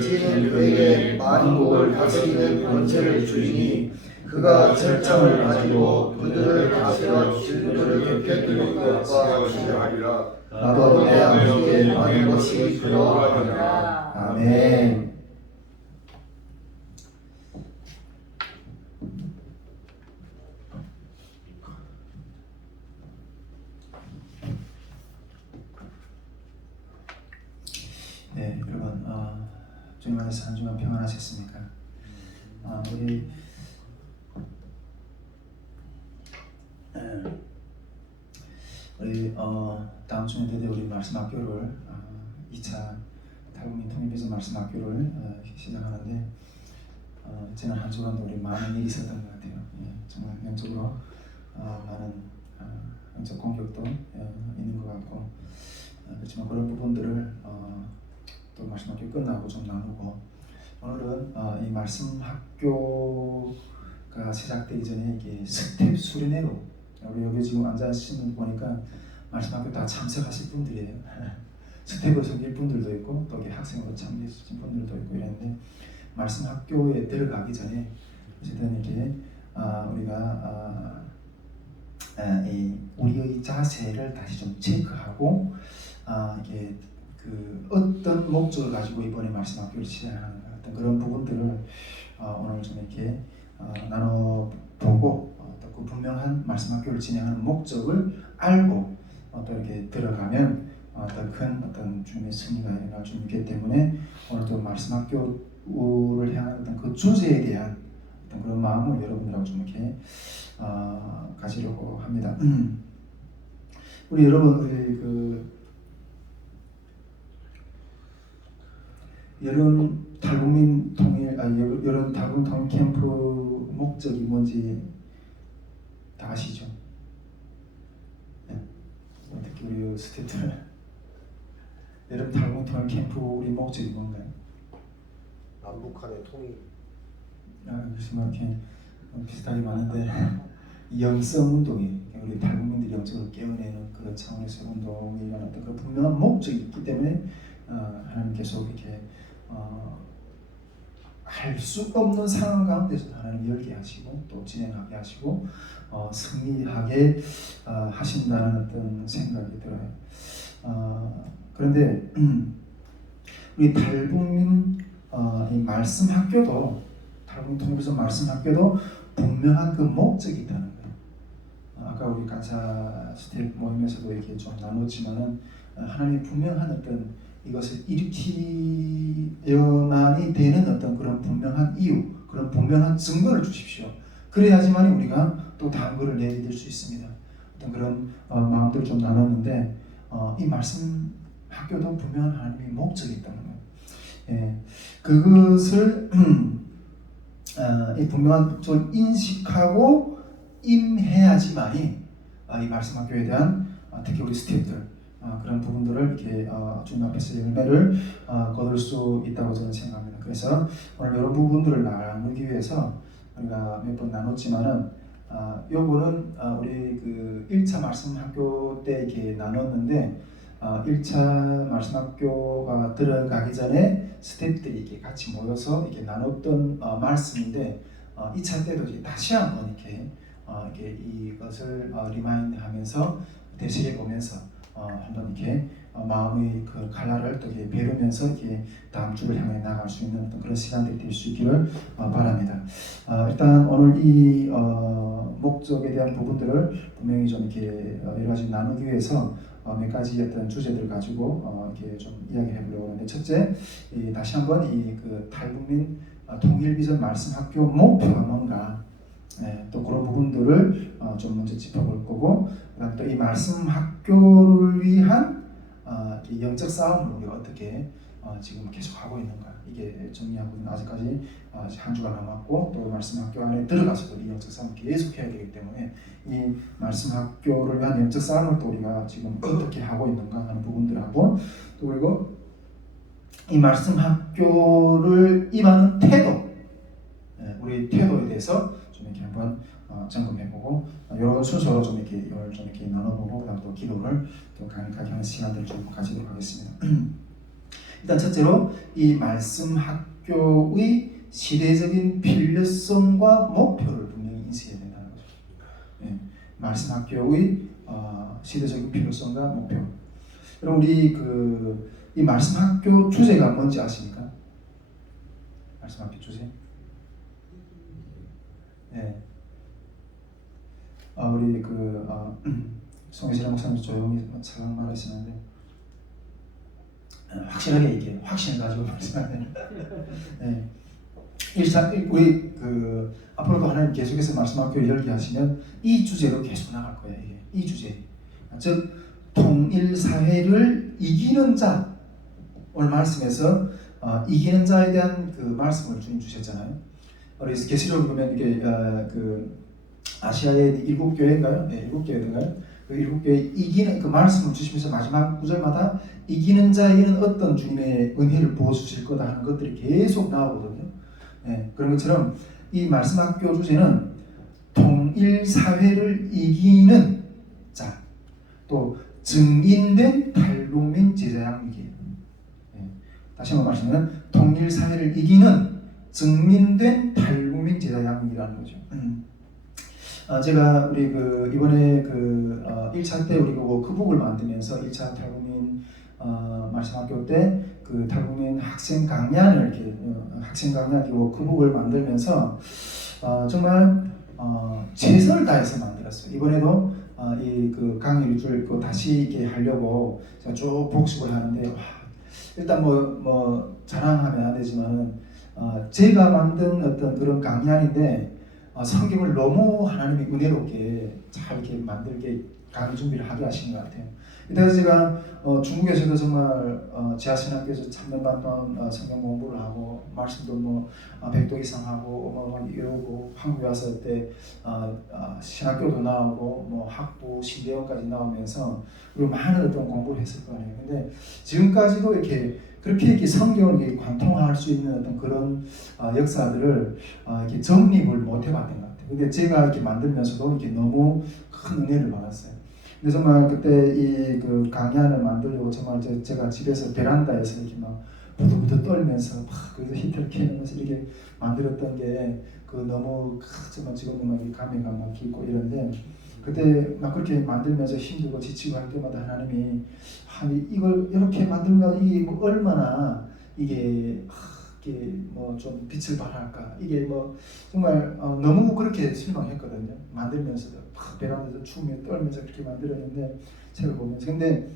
지는 그에게 만국을 다스리는 권세를 주리니 그가 철장을 가지고 그들을 다스려 진리를 깨뜨릴 것과 같으리라. 나도 내 아버지께 받은 것이 그러하리라. 아멘. 네, 여러분, 주님 안에서 한 주간 평안하셨습니까? 우리 다음 주에 드디어 우리 말씀 학교를 2차 탈북민 통일비전 말씀 학교를 시작하는데 지난 한 주간도 우리 많은 일이 있었던 것 같아요. 예, 정말 영적으로 많은 영적 공격도 있는 것 같고 그렇지만 그런 부분들을 또 말씀 학교 끝나고 좀 나누고 오늘은 이 말씀 학교가 시작되기 전에 이게 스텝 수련회로 우리 여기 지금 앉아 계신 분 보니까 말씀 학교 다 참석하실 분들이에요. 스텝으로 섬길 분들도 있고 또 학생으로 참여하신 분들도 있고 이랬는데 말씀 학교에 들어가기 전에 어쨌든 이렇게 우리가 우리의 자세를 다시 좀 체크하고 이게 그 어떤 목적을 가지고 이번에 말씀 학교를 시작하는 어떤 그런 부분들을 오늘 좀 이렇게 나눠보고 또 그 분명한 말씀 학교를 진행하는 목적을 알고 또 이렇게 들어가면 더 큰 어떤 주님의 승리가 일어날 수 있기 때문에 오늘도 말씀 학교를 향한 어떤 그 주제에 대한 어떤 그런 마음을 여러분들하고 좀 이렇게 가지려고 합니다. 우리 여러분 여름 탈북민 통일 여름 탈북 통일 캠프 목적이 뭔지 다 아시죠? 네. 특히 우리 스태프들 여름 탈북 통일 캠프 우리 목적이 뭔가요? 남북한의 통일. 글쎄 이렇게 비슷하게 많은데 영성 운동이 우리 탈북민들이 영적으로 깨어내는 그런 차원에서 운동이라는 어떤 그 분명한 목적이 있기 때문에 하나님 계속 이렇게 할 수 없는 상황 가운데서 하나님 열게 하시고 또 진행하게 하시고 승리하게 하신다는 어떤 생각이 들어요. 그런데 우리 탈북민 이 말씀 학교도 탈북민 통일비전 말씀 학교도 분명한 그 목적이 있다는 거예요. 아까 우리 간사 스텝 모임에서도 이렇게 좀 나눴지만은 하나님이 분명한 어떤 이것을 일으키어만이 되는 어떤 그런 분명한 이유, 그런 분명한 증거를 주십시오. 그래야지만 우리가 또 다음 것을 내믿을 수 있습니다. 어떤 그런 마음들을 좀 나눴는데 이 말씀 학교도 분명한 하나님의 목적이 있다는 거예요. 예, 그것을 이 분명한 목적을 인식하고 임해야지만이 이 말씀 학교에 대한 특히 우리 스태프들 그런 부분들을 이렇게 주님 앞에서 열매를 거둘 수 있다고 저는 생각합니다. 그래서 오늘 이런 부분들을 나누기 위해서 우리가 몇 번 나눴지만은 요거는 우리 그 1차 말씀 학교 때 이렇게 나눴는데 1차 말씀 학교가 들어가기 전에 스태프들이 이렇게 같이 모여서 이렇게 나눴던 말씀인데 2차 때도 이제 다시 한번 이렇게 이것을 리마인드하면서 되새겨 보면서 한번 이렇게 마음의 그 칼날을 또 이렇게 베르면서 이렇게 다음 주를 향해 나갈 수 있는 어떤 그런 시간들이 될 수 있기를 바랍니다. 일단 오늘 이 목적에 대한 부분들을 분명히 좀 이렇게 여러 가지 나누기 위해서 몇 가지 어떤 주제들을 가지고 이렇게 좀 이야기해 보려고 하는데 첫째, 다시 한번 이 그 탈북민 통일비전 말씀 학교 목표가 뭔가 또 그런 부분들을 좀 먼저 짚어볼 거고 그다음 또 이 말씀 학교를 위한 이 영적 싸움을 우리가 어떻게 지금 계속 하고 있는가 이게 정리하고 있는 아직까지 한 주가 남았고 또 말씀 학교 안에 들어가서도 이 영적 싸움을 계속 해야 되기 때문에 이 말씀 학교를 위한 영적 싸움을 또 우리가 지금 어떻게 하고 있는가 하는 부분들하고 또 그리고 이 말씀 학교를 임하는 태도 우리 태도에 대해서 좀 이렇게 한번 점검해보고 이런 순서로 좀 이렇게 오늘 좀 이렇게 나눠보고 그다음 또 기도를 또 강력하게 하는 시간들을 좀 가지도록 하겠습니다. 일단 첫째로 이 말씀 학교의 시대적인 필요성과 목표를 분명히 인식해야 된다는 거죠. 예, 말씀 학교의 시대적인 필요성과 목표. 그럼 우리 이 말씀 학교 주제가 뭔지 아십니까? 말씀 학교 주제? 예. 우리 송혜진 목사님 조용히 살랑 말하시는데 확실하게 얘기해요. 확신을 가지고 말씀하는. 네. 우리 앞으로도 하나님 계속해서 말씀학교 열게 하시면 이 주제로 계속 나갈 거예요. 이게 이 주제. 즉 통일 사회를 이기는 자. 오늘 말씀에서 이기는 자에 대한 그 말씀을 주님 주셨잖아요. 그래서 계시록을 보면 이게 아시아의 7교회인가요? 네, 7교회인가요? 그 7교회 이기는 그 말씀을 주시면서 마지막 구절마다 이기는 자에게는 어떤 주님의 은혜를 부어주실 거다 하는 것들이 계속 나오거든요. 네, 그런 것처럼 이 말씀학교 주제는 통일 사회를 이기는 자, 또 증인된 탈북민 제자 양육이에요. 네, 다시 한번 말씀드리면 통일 사회를 이기는 증민된 탈북민 제자 양육이라는 거죠. 제가 우리 이번에 1차 때 우리가 워크북을 만들면서 1차 탈북민 말씀학교 때 그 탈북민 학생 강연을 이렇게 학생 강연 워크북을 만들면서 정말 최선을 다해서 만들었어요. 이번에도 이 강의 줄 다시 이렇게 하려고 제가 쭉 복습을 하는데 일단 뭐 자랑하면 안 되지만은 제가 만든 어떤 그런 강연인데 성경을 너무 하나님이 은혜롭게 잘 이렇게 만들게 강의 준비를 하게 하신 것 같아요. 그래서 제가 중국에서도 정말 지하신학교에서 3년 반 동안 성경 공부를 하고 말씀도 100도 이상 하고 이러고 한국에 왔을 때 신학교도 나오고 학부 신대원까지 나오면서 그리고 많은 어떤 공부를 했을 거 아니에요. 근데 지금까지도 그렇게 성경을 이렇게 관통할 수 있는 어떤 그런 역사들을 이렇게 정립을 못 해봤던 것 같아요. 근데 제가 이렇게 만들면서도 이렇게 너무 큰 은혜를 받았어요. 근데 정말 그때 이 강연을 만들려고 정말 제가 집에서 베란다에서 이렇게 막 부들부들 떨면서 거기서 히터를 켜면서 이렇게 만들었던 게 너무 정말 지금도 막 감회가 막 깊고 이런데 그때 막 그렇게 만들면서 힘들고 지치고 할 때마다 하나님이 이걸 이렇게 만들면 이게 얼마나 이게 좀 빛을 발할까 이게 정말 너무 그렇게 실망했거든요. 만들면서도 베란다에서 추우며 떨면서 그렇게 만들었는데 책을 보면서 근데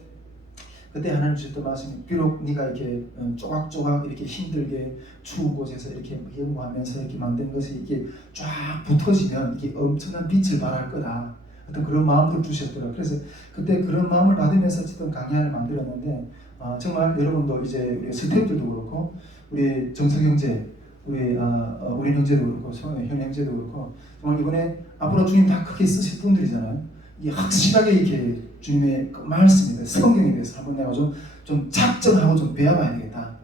그때 하나님 주셨던 말씀이 비록 네가 이렇게 조각조각 이렇게 힘들게 추운 곳에서 이렇게 연구하면서 이렇게 만든 것이 이렇게 쫙 붙어지면 이게 엄청난 빛을 발할 거다. 어떤 그런 마음을 주셨더라고요. 그래서 그때 그런 마음을 받으면서 어쨌든 강연을 만들었는데 정말 여러분도 이제 우리 스태프들도 그렇고 우리 정석 형제, 우리 형제도 그렇고 현 형제도 그렇고 정말 이번에 앞으로 주님 다 크게 쓰실 분들이잖아요. 이게 확실하게 이렇게 주님의 말씀에 대해서 성경에 대해서 한번 내가 좀 작정하고 좀 배워봐야 되겠다.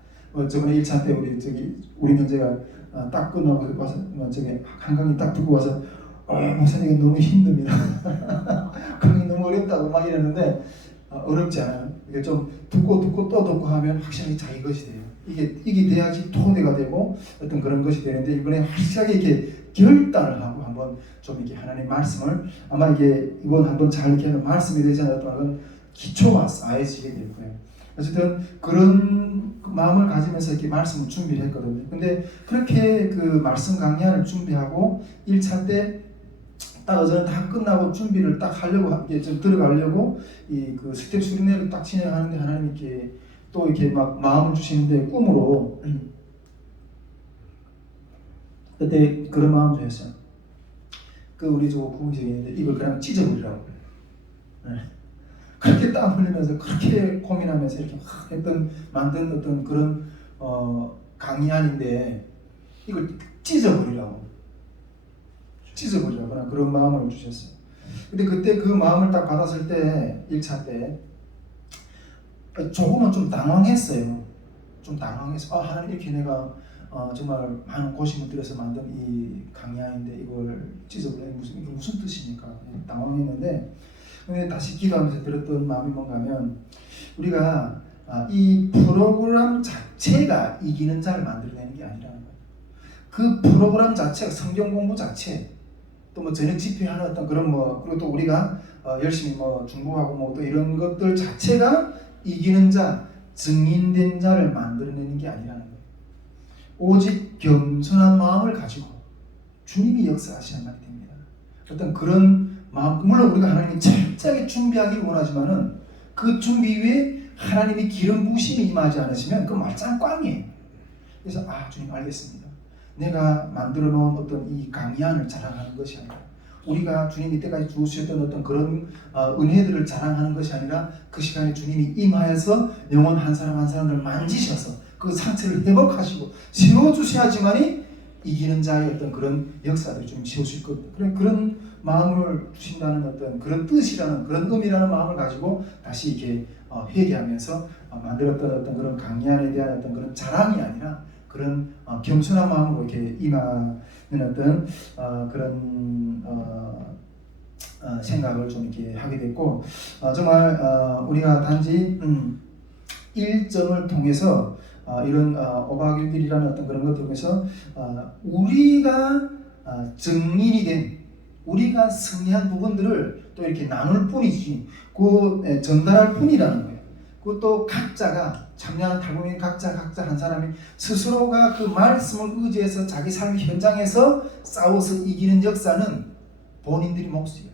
저번에 1차 때 우리 형제가 딱 끝나고 와서 한강이 딱 듣고 와서 목사님 너무 힘듭니다. 강의 너무 어렵다고 막 이랬는데 어렵지 않아요. 이게 좀 듣고 또 듣고 하면 확실하게 자기 것이 돼요. 이게 돼야지 토대가 되고 어떤 그런 것이 되는데 이번에 확실하게 이렇게 결단을 하고 한번 좀 이렇게 하나님의 말씀을 아마 이번 한번 잘 이렇게 하는 말씀에 대해서 어떤 기초가 쌓여지게 될 거예요. 어쨌든 그런 마음을 가지면서 이렇게 말씀을 준비를 했거든요. 근데 그렇게 말씀 강연을 준비하고 1차 때 딱 어제는 다 끝나고 준비를 딱 하려고 좀 들어가려고 스텝 수련회를 딱 진행하는데 하나님 또 이렇게 막 마음을 주시는데 꿈으로 그때 그런 마음을 주셨어요. 우리 구멍이 있는데 이걸 그냥 찢어버리라고. 네. 그렇게 땀 흘리면서 그렇게 고민하면서 이렇게 만든 어떤 그런 강의안인데 이걸 찢어버리라고 그런 마음을 주셨어요. 근데 그때 그 마음을 딱 받았을 때 1차 때 조금은 좀 당황했어요. 좀 당황해서 하나님 이렇게 내가 정말 많은 고심을 들여서 만든 이 강의안인데 이걸 찢어버리는 이게 무슨 뜻입니까? 당황했는데 근데 다시 기도하면서 들었던 마음이 뭔가 하면 우리가 이 프로그램 자체가 이기는 자를 만들어내는 게 아니라는 거예요. 그 프로그램 자체가 성경 공부 자체, 또 뭐 저녁 집회하는 어떤 그런 뭐, 그리고 또 우리가 열심히 뭐 중보하고 뭐 또 이런 것들 자체가 이기는 자, 증인된 자를 만들어내는 게 아니라는 거예요. 오직 겸손한 마음을 가지고 주님이 역사하시는 말이 됩니다. 어떤 그런 마음, 물론 우리가 하나님이 철저하게 준비하기를 원하지만은 그 준비 위에 하나님이 기름 부으심이 임하지 않으시면 그 말짱 꽝이에요. 그래서 주님 알겠습니다. 내가 만들어 놓은 어떤 이 강의안을 자랑하는 것이 아니라, 우리가 주님 이때까지 주셨던 어떤 그런 은혜들을 자랑하는 것이 아니라, 그 시간에 주님이 임하여서 영혼 한 사람 한 사람을 만지셔서 그 상처를 회복하시고 세워주셔야지만이 이기는 자의 어떤 그런 역사들이 좀 세워질 거거든요. 그런 마음을 주신다는 어떤 그런 뜻이라는, 그런 의미라는 마음을 가지고 다시 이렇게 회개하면서 만들었던 어떤 그런 강의안에 대한 어떤 그런 자랑이 아니라 그런 겸손한 마음으로 이렇게 임하는 어떤 그런 생각을 좀 이렇게 하게 됐고, 정말 우리가 단지 일정을 통해서 이런 오박일들이라는 어떤 그런 것들 통해서 우리가 증인이 된, 우리가 승리한 부분들을 또 이렇게 나눌 뿐이지, 그 전달할 뿐이라는 거예요. 그것도 각자가, 참여하는 탈북민 각자 한 사람이 스스로가 그 말씀을 의지해서 자기 삶 현장에서 싸워서 이기는 역사는 본인들이 몫이에요.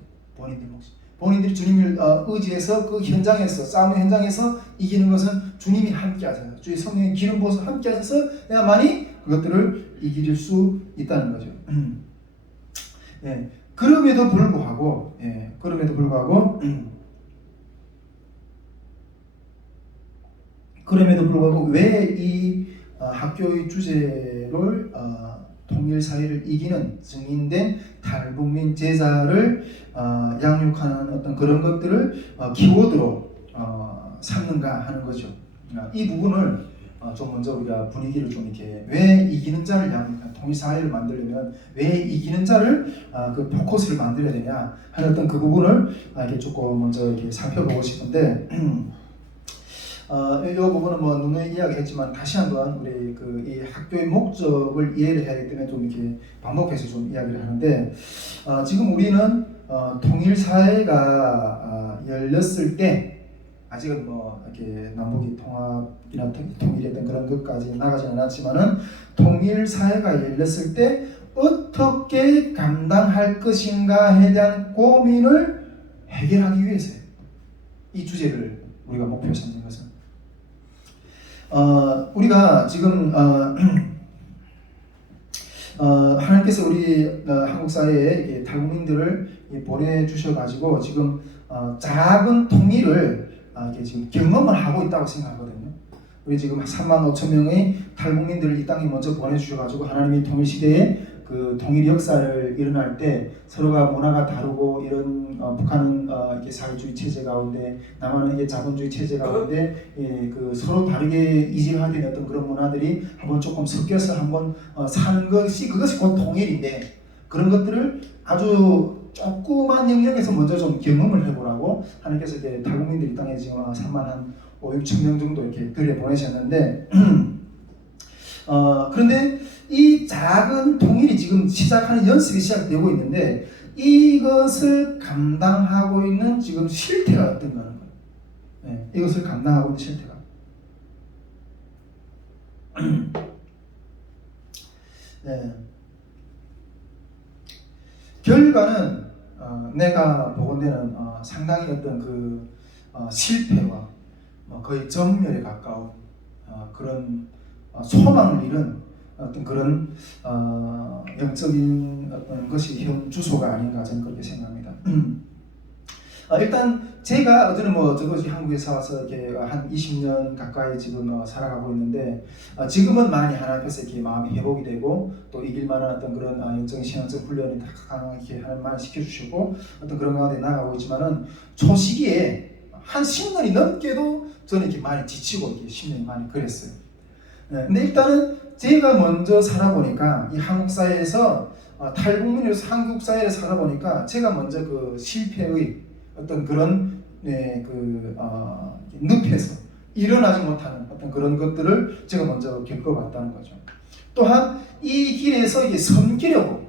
본인들이 주님을 의지해서 그 현장에서, 싸움의 현장에서 이기는 것은 주님이 함께 하셔서, 주의 성령의 기름 부어서 함께 하셔서야만이 그것들을 이길 수 있다는 거죠. 예, 그럼에도 불구하고 왜 이 학교의 주제를 통일사회를 이기는 증인된 탈북민 제자를 양육하는 어떤 그런 것들을 키워드로 삼는가 하는 거죠. 이 부분을 좀 먼저 우리가 분위기를 좀 이렇게, 왜 이기는 자를 양육하는 통일사회를 만들려면 왜 이기는 자를 그 포커스를 만들어야 되냐 하는 어떤 그 부분을 이렇게 조금 먼저 이렇게 살펴보고 싶은데, 이 부분은 뭐 누누이 이야기했지만 다시 한번 우리 이 학교의 목적을 이해를 해야 되기 때문에 좀 이렇게 반복해서 좀 이야기를 하는데, 지금 우리는 통일사회가 열렸을 때, 아직은 뭐 이렇게 남북이 통합이나 통일했던 그런 것까지 나가지 않았지만은, 통일사회가 열렸을 때 어떻게 감당할 것인가에 대한 고민을 해결하기 위해서요. 이 주제를 우리가 목표 삼는 것은, 우리가 지금 하나님께서 우리 한국 사회에 탈북민들을 보내주셔가지고 지금 작은 통일을 이렇게 지금 경험을 하고 있다고 생각하거든요. 우리 지금 3만 5천 명의 탈북민들을 이 땅에 먼저 보내주셔가지고 하나님이 통일 시대에 그 통일 역사를 일어날 때 서로가 문화가 다르고 이런 북한은 이게 사회주의 체제 가운데, 남한은 이게 자본주의 체제 가운데 그 서로 다르게 이질화된 어떤 그런 문화들이 한번 조금 섞여서 한번 사는 것이, 그것이 곧 통일인데, 그런 것들을 아주 조그만 영역에서 먼저 좀 경험을 해보라고 하나님께서 이제 탈북민들이 땅에 지금 3만 한 5, 6천 명 정도 이렇게 들여 보내셨는데, 그런데 이 작은 통일이 지금 시작하는 연습이 시작되고 있는데, 이것을 감당하고 있는 지금 실태가 어떤가 하는 거예요. 네, 이것을 감당하고 있는 실태가. 네. 결과는 내가 보건대는 상당히 어떤 그 실패와 거의 전멸에 가까운 그런 소망을 잃은 어떤 그런 영적인 어떤 것이 현 주소가 아닌가 저는 그렇게 생각합니다. 일단 제가 저는 저도 한국에서 와서 이렇게 한 20년 가까이 지금 살아가고 있는데, 지금은 많이 하나님 앞에서 이렇게 마음이 회복이 되고 또 이길 만한 어떤 그런 영적인 신앙적 훈련이 다 강하게 하나님 많이 시켜주시고 어떤 그런 가운데 나가고 있지만은, 초시기에 한 10년이 넘게도 저는 이렇게 많이 지치고 이렇게 10년이 많이 그랬어요. 네, 근데 일단은 제가 먼저 살아보니까 이 한국 사회에서 탈북민으로서 한국 사회에 살아보니까 제가 먼저 그 실패의 어떤 그런 늪에서 일어나지 못하는 어떤 그런 것들을 제가 먼저 겪어봤다는 거죠. 또한 이 길에서 이게 섬기려고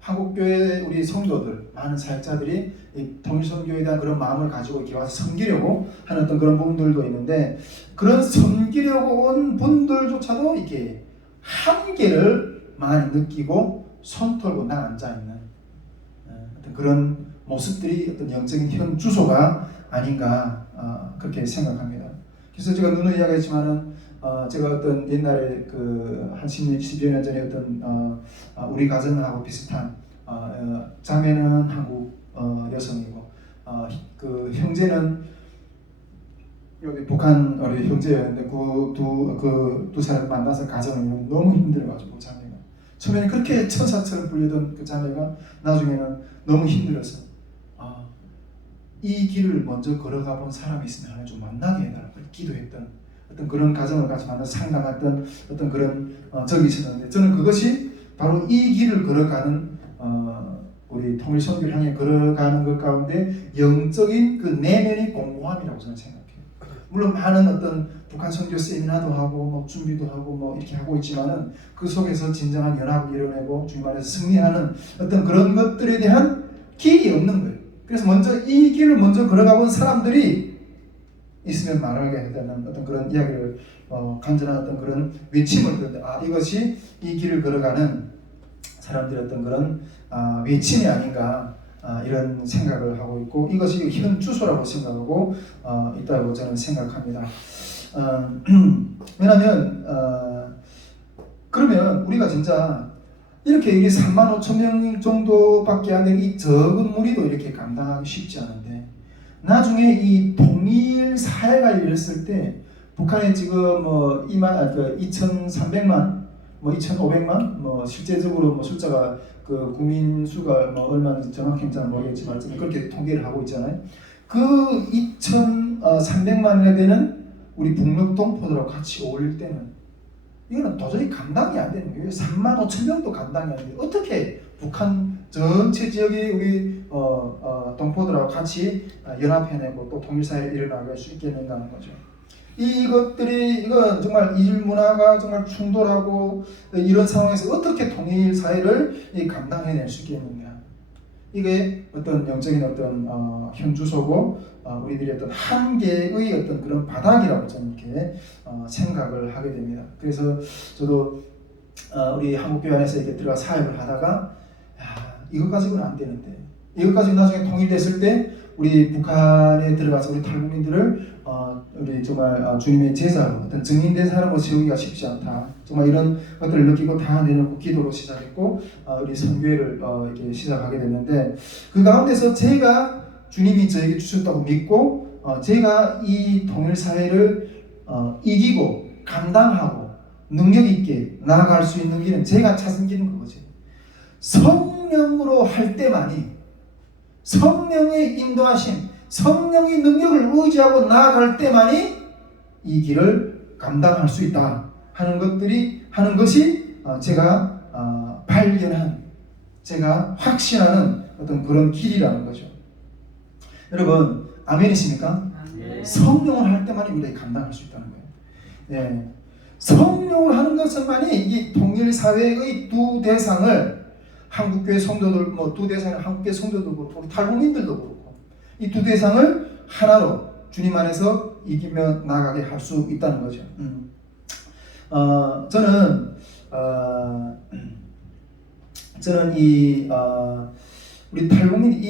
한국교회 우리 성도들 많은 사역자들이 이 통일선교에 대한 그런 마음을 가지고 이렇게 와서 섬기려고 하는 어떤 그런 부분들도 있는데, 그런 섬기려고 온 분들조차도 이렇게 한계를 많이 느끼고 손 털고 나 앉아 있는 어떤 그런 모습들이 어떤 영적인 현 주소가 아닌가 그렇게 생각합니다. 그래서 제가 누누이 이야기했지만은 제가 어떤 옛날에 한 10여 년 전에 어떤 우리 가정하고 비슷한 자매는 한국 여성이고 그 형제는 여기 북한 우리 형제였는데 그 두 사람 만나서 가정을 너무 힘들어가지고 자매가 처음에는 그렇게 천사처럼 불리던 그 자매가 나중에는 너무 힘들어서 이 길을 먼저 걸어가 본 사람이 있으면 하나님 좀 만나게 해달라고 기도했던 어떤 그런 가정을 같이 만나서 상담했던 어떤 그런 적이 있었는데, 저는 그것이 바로 이 길을 걸어가는 우리 통일선교를 향해 걸어가는 것 가운데 영적인 그 내면의 공고함이라고 저는 생각해요. 물론 많은 어떤 북한 선교 세미나도 하고 뭐 준비도 하고 뭐 이렇게 하고 있지만은 그 속에서 진정한 연합을 이뤄내고 주님 안에서 승리하는 어떤 그런 것들에 대한 길이 없는 거예요. 그래서 먼저 이 길을 먼저 걸어가본 사람들이 있으면 말하게 되는 어떤 그런 이야기를 간절한 어떤 그런 외침을 듣는데, 이것이 이 길을 걸어가는 사람들의 어떤 그런 외침이 아닌가 이런 생각을 하고 있고, 이것이 현 주소라고 생각하고 있다고 저는 생각합니다. 왜냐하면 그러면 우리가 진짜 이렇게 3만 5천 명 정도밖에 안 되는 이 적은 무리도 이렇게 감당하기 쉽지 않은데, 나중에 이 통일 사회가 이랬을 때 북한에 지금 2,300만, 2,500만, 실제적으로 숫자가 그 국민 수가 얼마인지 정확히 잘 모르겠지만 그렇게 통계를 하고 있잖아요. 그 2,300만에 되는 우리 북녘 동포들하고 같이 어울릴 때는 이거는 도저히 감당이 안 되는 거예요. 3만 5천 명도 감당이 안 돼요. 어떻게 북한 전체 지역의 우리 동포들하고 같이 연합해내고 또 통일사회를 일어나게 할 수 있겠는가 하는 거죠. 이건 정말 이질 문화가 정말 충돌하고 이런 상황에서 어떻게 통일사회를 감당해낼 수 있겠느냐. 이게 어떤 영적인 어떤 현주소고 우리들의 어떤 한계의 어떤 그런 바닥이라고 저는 이렇게 생각을 하게 됩니다. 그래서 저도 우리 한국교회 안에서 이렇게 들어가 사역을 하다가 이것 가지고는 안 되는데, 이것 가지고 나중에 통일됐을 때 우리 북한에 들어가서 우리 탈북민들을 우리 정말 주님의 제자로 어떤 증인된 사람으로 세우기가 쉽지 않다. 정말 이런 것들을 느끼고 다 내놓고 기도로 시작했고 우리 선교회를 이렇게 시작하게 됐는데, 그 가운데서 제가 주님이 저에게 주셨다고 믿고 제가 이 통일사회를 이기고 감당하고 능력 있게 나아갈 수 있는 길은 제가 찾은 길은 그거지. 성령으로 할 때만이, 성령의 인도하심, 성령의 능력을 의지하고 나아갈 때만이 이 길을 감당할 수 있다 하는 것이 제가 발견한, 제가 확신하는 어떤 그런 길이라는 거죠. 여러분 아멘이십니까? 성령을 할 때만이 우리가 감당할 수 있다는 거예요. 네. 성령을 하는 것만이 이 통일사회의 두 대상을, 한국교회 성도들 두 대상은 한국교회 성도도 그렇고 탈북민들도 그렇고 이 두 대상을 하나로 주님 안에서 이기며 나가게 할 수 있다는 거죠. 저는 이 우리 탈북민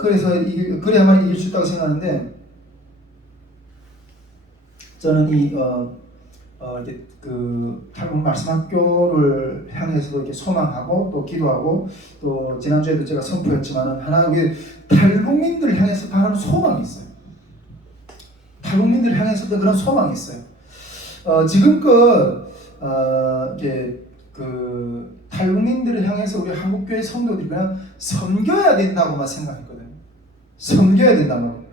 그래서 그래야만 이길 수 있다고 생각하는데, 저는 이렇게 그 탈북 말씀학교를 향해서도 이렇게 소망하고 또 기도하고, 또 지난주에도 제가 선포했지만은 하나 우리 탈북민들을 향해서 바라는 소망이 있어요. 탈북민들을 향해서도 그런 소망이 있어요. 지금껏 이렇게 그 탈북민들을 향해서 우리 한국교회 성도들이 그냥 섬겨야 된다고만 생각했거든요. 섬겨야 된다고.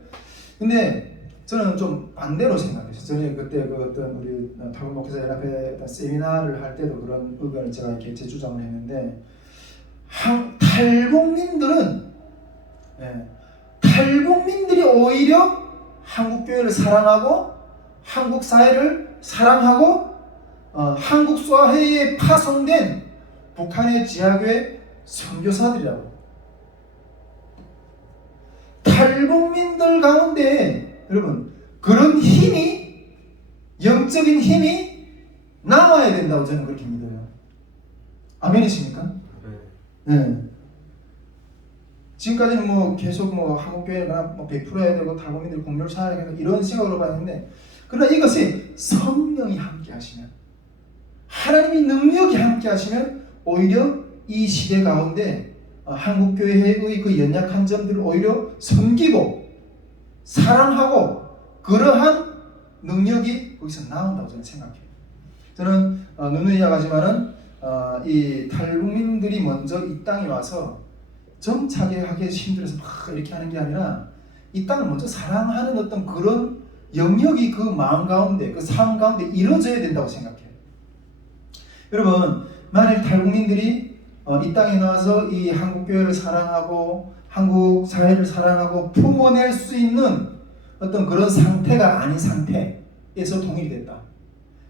근데 저는 좀 반대로 생각했어요. 저는 그때 그 어떤 우리 탈북 목회자 연합회 어떤 세미나를 할 때도 그런 의견을 제가 이렇게 재주장을 했는데, 탈북민들이 오히려 한국 교회를 사랑하고 한국 사회를 사랑하고 한국 사회에 파송된 북한의 지하교회 선교사들이라고. 탈북민들 가운데 여러분 그런 힘이, 영적인 힘이 남아야 된다고 저는 그렇게 믿어요. 아멘이십니까? 네. 지금까지는 뭐 계속 뭐 한국교회가 뭐 100% 해야 되고 탈북민들 국률 살아야 되고 이런 생각으로 봤는데, 그러나 이것이 성령이 함께 하시면, 하나님이 능력이 함께 하시면 오히려 이 시대 가운데 한국교회의 그 연약한 점들을 오히려 섬기고 사랑하고 그러한 능력이 거기서 나온다고 저는 생각해요. 저는 누누이 이야기하지만은 이 탈북민들이 먼저 이 땅에 와서 정착에 하기 힘들어서 막 이렇게 하는 게 아니라 이 땅을 먼저 사랑하는 어떤 그런 영역이 그 마음 가운데, 그 삶 가운데 이루어져야 된다고 생각해요. 여러분, 만일 탈북민들이 이 땅에 나와서 이 한국교회를 사랑하고 한국 사회를 사랑하고 품어낼 수 있는 어떤 그런 상태가 아닌 상태에서 통일됐다.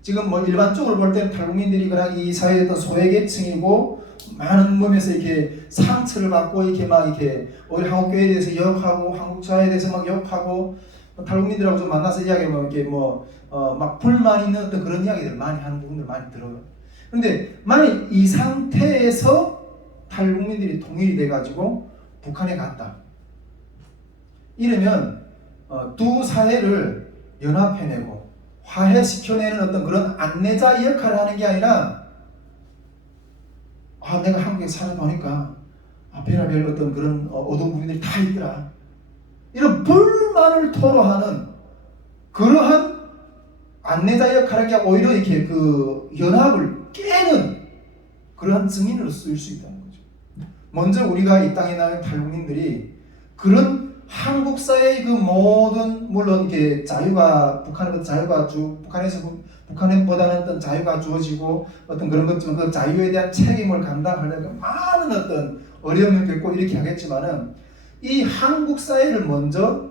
지금 뭐 일반적으로 볼 때는 탈북민들이 그냥 이 사회의 어떤 소외계층이고 많은 몸에서 이렇게 상처를 받고 이렇게 막 이렇게 오히려 한국교회에 대해서 욕하고 한국 사회에 대해서 막 욕하고 탈북민들하고 좀 만나서 이야기하면 이렇게 막 불만 있는 어떤 그런 이야기들 많이 하는 부분들 많이 들어요. 그런데 만약 이 상태에서 탈북민들이 통일이 돼가지고 북한에 갔다. 이러면 두 사회를 연합해내고 화해시켜내는 어떤 그런 안내자 역할을 하는 게 아니라 내가 한국에 살아보니까 별의별 어떤 그런 어두운 부분들이 다 있더라. 이런 불만을 토로하는 그러한 안내자 역할을 하는 게 오히려 이렇게 그 연합을 깨는 그러한 증인으로 쓰일 수 있다는 거죠. 먼저 우리가 이 땅에 나온 탈북민들이 그런 한국 사회의 그 모든, 물론 이렇게 자유가 북한보다는 어떤 자유가 주어지고 어떤 그런 것지만 그 자유에 대한 책임을 감당하려면 많은 어떤 어려움을 겪고 이렇게 하겠지만은 이 한국 사회를 먼저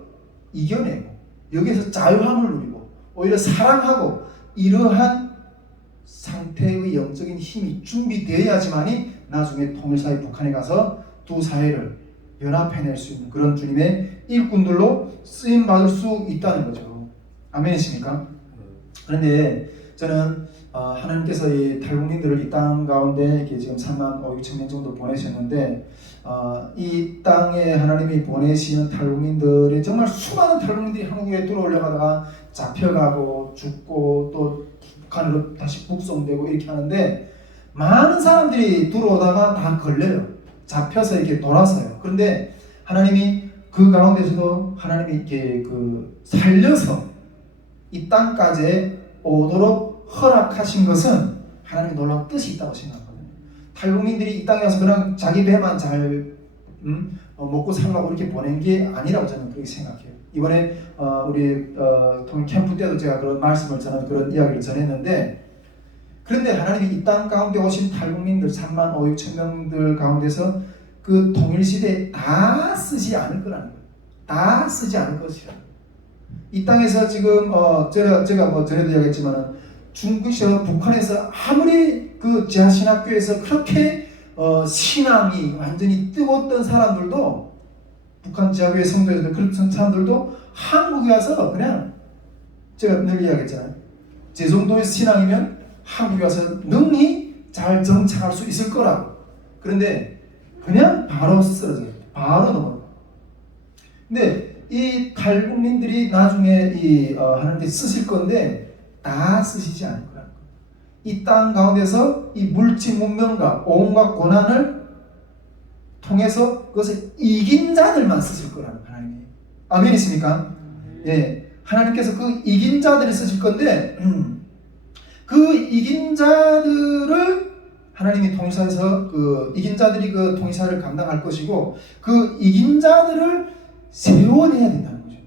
이겨내고 여기에서 자유함을 누리고 오히려 사랑하고 이러한 상태의 영적인 힘이 준비되어야지만이 나중에 통일사회 북한에 가서 두 사회를 연합해낼 수 있는 그런 주님의 일꾼들로 쓰임받을 수 있다는 거죠. 아멘이십니까? 그런데 저는 하나님께서 이 탈북민들을 이 땅 가운데 이렇게 지금 3만 5, 6천 명 정도 보내셨는데 이 땅에 하나님이 보내시는 탈북민들이 정말 수많은 탈북민들이 한국에 들어오려고 하다가 잡혀가고 죽고 또 북한으로 다시 북송되고 이렇게 하는데 많은 사람들이 들어오다가 다 걸려요. 잡혀서 이렇게 돌아서요. 그런데 하나님이 그 가운데서도 하나님이 이렇게 그 살려서 이 땅까지 오도록 허락하신 것은 하나님의 놀라운 뜻이 있다고 생각하거든요. 탈북민들이 이 땅에 와서 그냥 자기 배만 잘 먹고 살라고 이렇게 보낸 게 아니라고 저는 그렇게 생각해요. 이번에 우리 통일 캠프 때도 제가 그런 말씀을 전한 그런 이야기를 전했는데, 그런데 하나님이 이 땅 가운데 오신 탈북민들 3만 5, 6천 명들 가운데서 그 통일시대에 다 쓰지 않을 거라는 거예요. 다 쓰지 않을 것이라. 이 땅에서 지금 제가 뭐 전에도 이야기했지만 중국에서 북한에서 아무리 그 지하신학교에서 그렇게 신앙이 완전히 뜨거웠던 사람들도, 북한 지하교회 성도들 그런 사람들도 한국에 와서 그냥 제가 늘 이야기했잖아요. 제 정도의 신앙이면 한국에 와서 능히 잘 정착할 수 있을 거라고. 그런데 그냥 바로 쓰러져요. 바로 넘어가요. 근데 이 탈북민들이 나중에 하나님께 쓰실 건데 다 쓰시지 않을 거라는 거예요. 이 땅 가운데서 이 물질 문명과 온갖 고난을 통해서 그것을 이긴 자들만 쓰실 거라는 거예요. 하나님이. 아멘이십니까? 예, 하나님께서 그 이긴 자들을 쓰실 건데 그 이긴 자들을 하나님이 통일사에서 그 이긴 자들이 그 통일사를 감당할 것이고 그 이긴 자들을 세워내야 된다는 거죠.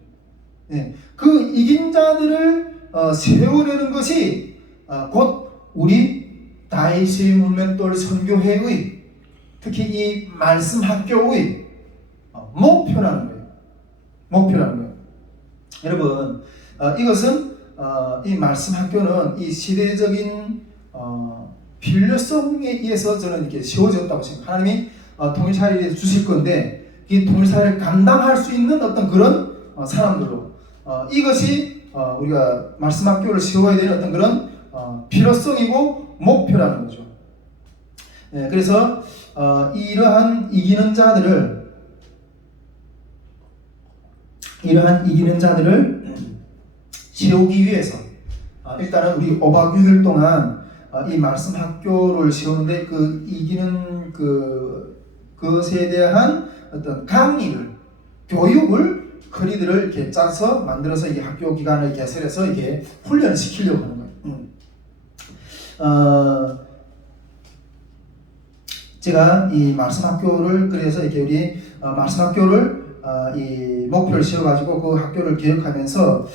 네. 그 이긴 자들을 세워내는 것이 곧 우리 다윗의 문맷돌 선교회의, 특히 이 말씀 학교의 목표라는 거예요. 목표라는 거예요. 여러분, 이것은 이 말씀 학교는 이 시대적인 필요성에 의해서 저는 이렇게 세워졌다고 생각합니다. 하나님이 통일 사회를 주실 건데 이 통일 사회를 감당할 수 있는 어떤 그런 사람들로 이것이 우리가 말씀 학교를 세워야 되는 어떤 그런 필요성이고 목표라는 거죠. 그래서 이러한 이기는 자들을 세우기 위해서 일단은 우리 5박 6일 동안 이 말씀 학교를 세우는데 그 이기는 그것에 대한 어떤 강의를 교육을 커리들을 이렇게 짜서 만들어서 이게 학교 기간을 개설해서 이게 훈련을 시키려고 하는 거예요. 제가 이 말씀 학교를 그래서 이렇게 우리 말씀 학교를 이 목표를 세워가지고 그 학교를 개혁하면서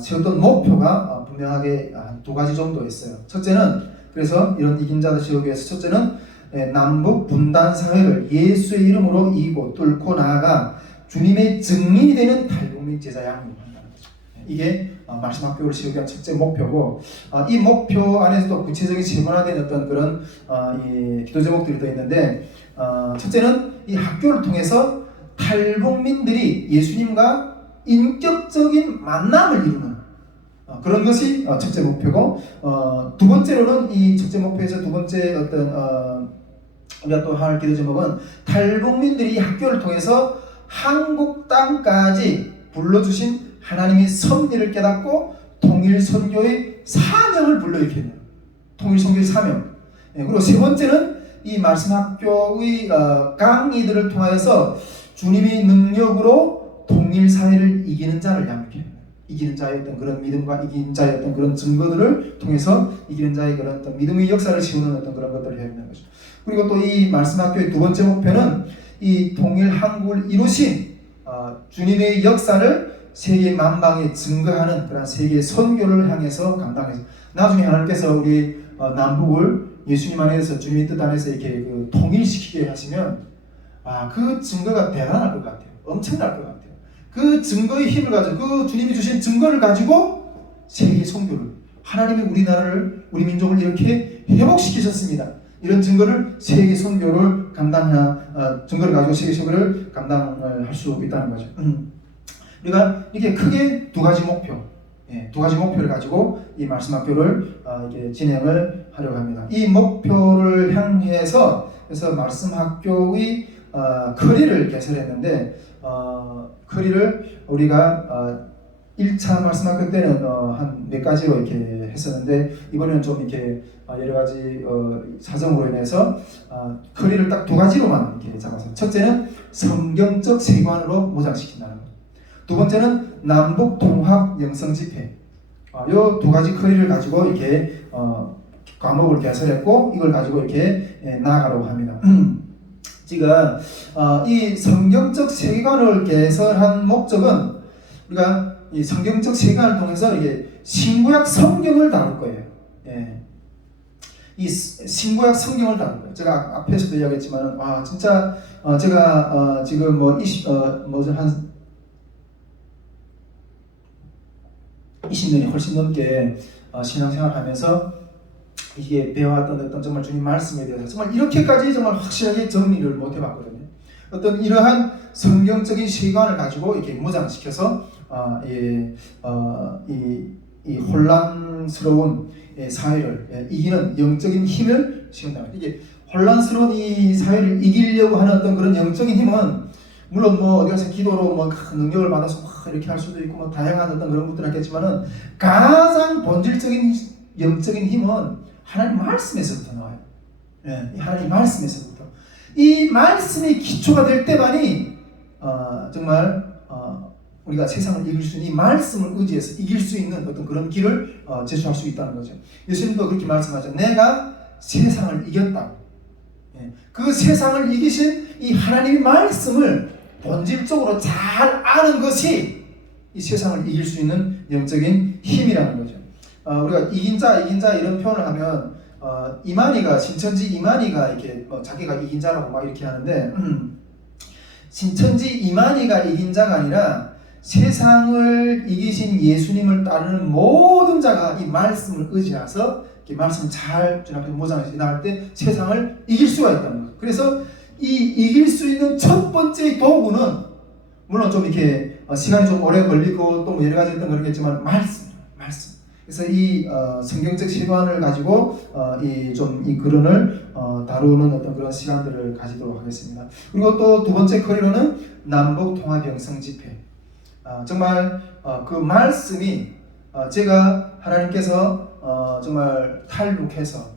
세웠던 목표가 분명하게 한 두 가지 정도 있어요. 첫째는 그래서 이런 이긴 자들 세우기 위해서 첫째는 남북 분단 사회를 예수의 이름으로 이기고 뚫고 나아가 주님의 증인이 되는 탈북민 제자 양육한다는 거죠. 이게 말씀 학교를 세우기 위한 첫째 목표고 이 목표 안에서도 구체적인 세분화된 어떤 그런 이 기도 제목들이 더 있는데 첫째는 이 학교를 통해서 탈북민들이 예수님과 인격적인 만남을 이루는 그런 것이 첫째 목표고 두 번째로는 이 첫째 목표에서 두 번째 어떤 우리가 또 할 기도 제목은 탈북민들이 이 학교를 통해서 한국 땅까지 불러주신 하나님의 섭리를 깨닫고 통일 선교의 사명을 불러일으키는 통일 선교의 사명. 그리고 세 번째는 이 말씀 학교의 강의들을 통하여서 주님의 능력으로 통일 사회를 이기는 자를 양육해요. 이기는 자의 어떤 그런 믿음과 이기는 자의 어떤 그런 증거들을 통해서 이기는 자의 그런 어떤 믿음의 역사를 세우는 어떤 그런 것들을 해야 된다는 거죠. 그리고 또 이 말씀 학교의 두 번째 목표는 이 통일 한국을 이루신 주님의 역사를 세계 만방에 증거하는 그런 세계 선교를 향해서 감당해서 나중에 하나님께서 우리 남북을 예수님 안에서 주님의 뜻 안에서 이렇게 통일시키게 하시면 그 증거가 대단할 것 같아요. 엄청날 것 같아요. 그 증거의 힘을 가지고 그 주님이 주신 증거를 가지고 세계 선교를 하나님이 우리나라를 우리 민족을 이렇게 회복시키셨습니다. 이런 증거를 세계 선교를 증거를 가지고 세계 선교를 감당을 할 수 있다는 거죠. 우리가 이렇게 크게 두 가지 목표를 가지고 이 말씀 학교를 이렇게 진행을 하려고 합니다. 이 목표를 향해서 그래서 말씀 학교의 커리를 개설했는데 커리를 우리가 1차 말씀 학교 때는 한 몇 가지로 이렇게 했었는데 이번에는 좀 이렇게 여러 가지 사정으로 인해서 커리를 딱 두 가지로만 이렇게 잡아서 첫째는 성경적 세관으로 모장시킨다는 것. 두 번째는 남북 통합 영성 집회. 이 두 가지 커리를 가지고 이렇게 과목을 개설했고 이걸 가지고 이렇게 나아가려고 합니다. 지금 이 성경적 세계관을 개설한 목적은 우리가 이 성경적 세계관을 통해서 이게 신구약 성경을 다룰 거예요. 이 신구약 성경을 다룰 거예요. 제가 앞에서도 이야기했지만은 진짜 제가 지금 한 20년이 훨씬 넘게 신앙생활하면서 이게 배워왔던 어떤 정말 주님 말씀에 대해서 정말 이렇게까지 정말 확실하게 정리를 못 해봤거든요. 어떤 이러한 성경적인 시간을 가지고 이렇게 무장시켜서 이 혼란스러운 사회를 이기는 영적인 힘을 시킨다. 이게 혼란스러운 이 사회를 이기려고 하는 어떤 그런 영적인 힘은 물론 어디 가서 기도로 능력을 받아서 이렇게 할 수도 있고 다양한 어떤 그런 것들은 있겠지만은 가장 본질적인 영적인 힘은 하나님 말씀에서부터 나와요. 하나님 말씀에서부터 이 말씀이 기초가 될 때만이 정말 우리가 세상을 이길 수 있는 이 말씀을 의지해서 이길 수 있는 어떤 그런 길을 제시할 수 있다는 거죠. 예수님도 그렇게 말씀하죠. 내가 세상을 이겼다고. 그 세상을 이기신 이 하나님의 말씀을 본질적으로 잘 아는 것이 이 세상을 이길 수 있는 영적인 힘이라는 거죠. 우리가 이긴 자 이런 표현을 하면 신천지 이만희가 이렇게 자기가 이긴 자라고 막 이렇게 하는데 신천지 이만희가 이긴 자가 아니라 세상을 이기신 예수님을 따르는 모든 자가 이 말씀을 의지해서 이 말씀을 잘 주님 앞에 모장해서 나갈 때 세상을 이길 수가 있다는 거죠. 그래서 이 이길 수 있는 첫 번째 도구는 물론 좀 이렇게 시간이 좀 오래 걸리고 또 뭐 여러 가지 어떤 그러겠지만 말씀. 그래서 이 성경적 시간을 가지고 이 글을 다루는 어떤 그런 시간들을 가지도록 하겠습니다. 그리고 또 두 번째 커리어는 남북 통합 영성 집회. 정말 그 말씀이 제가 하나님께서 정말 탈북해서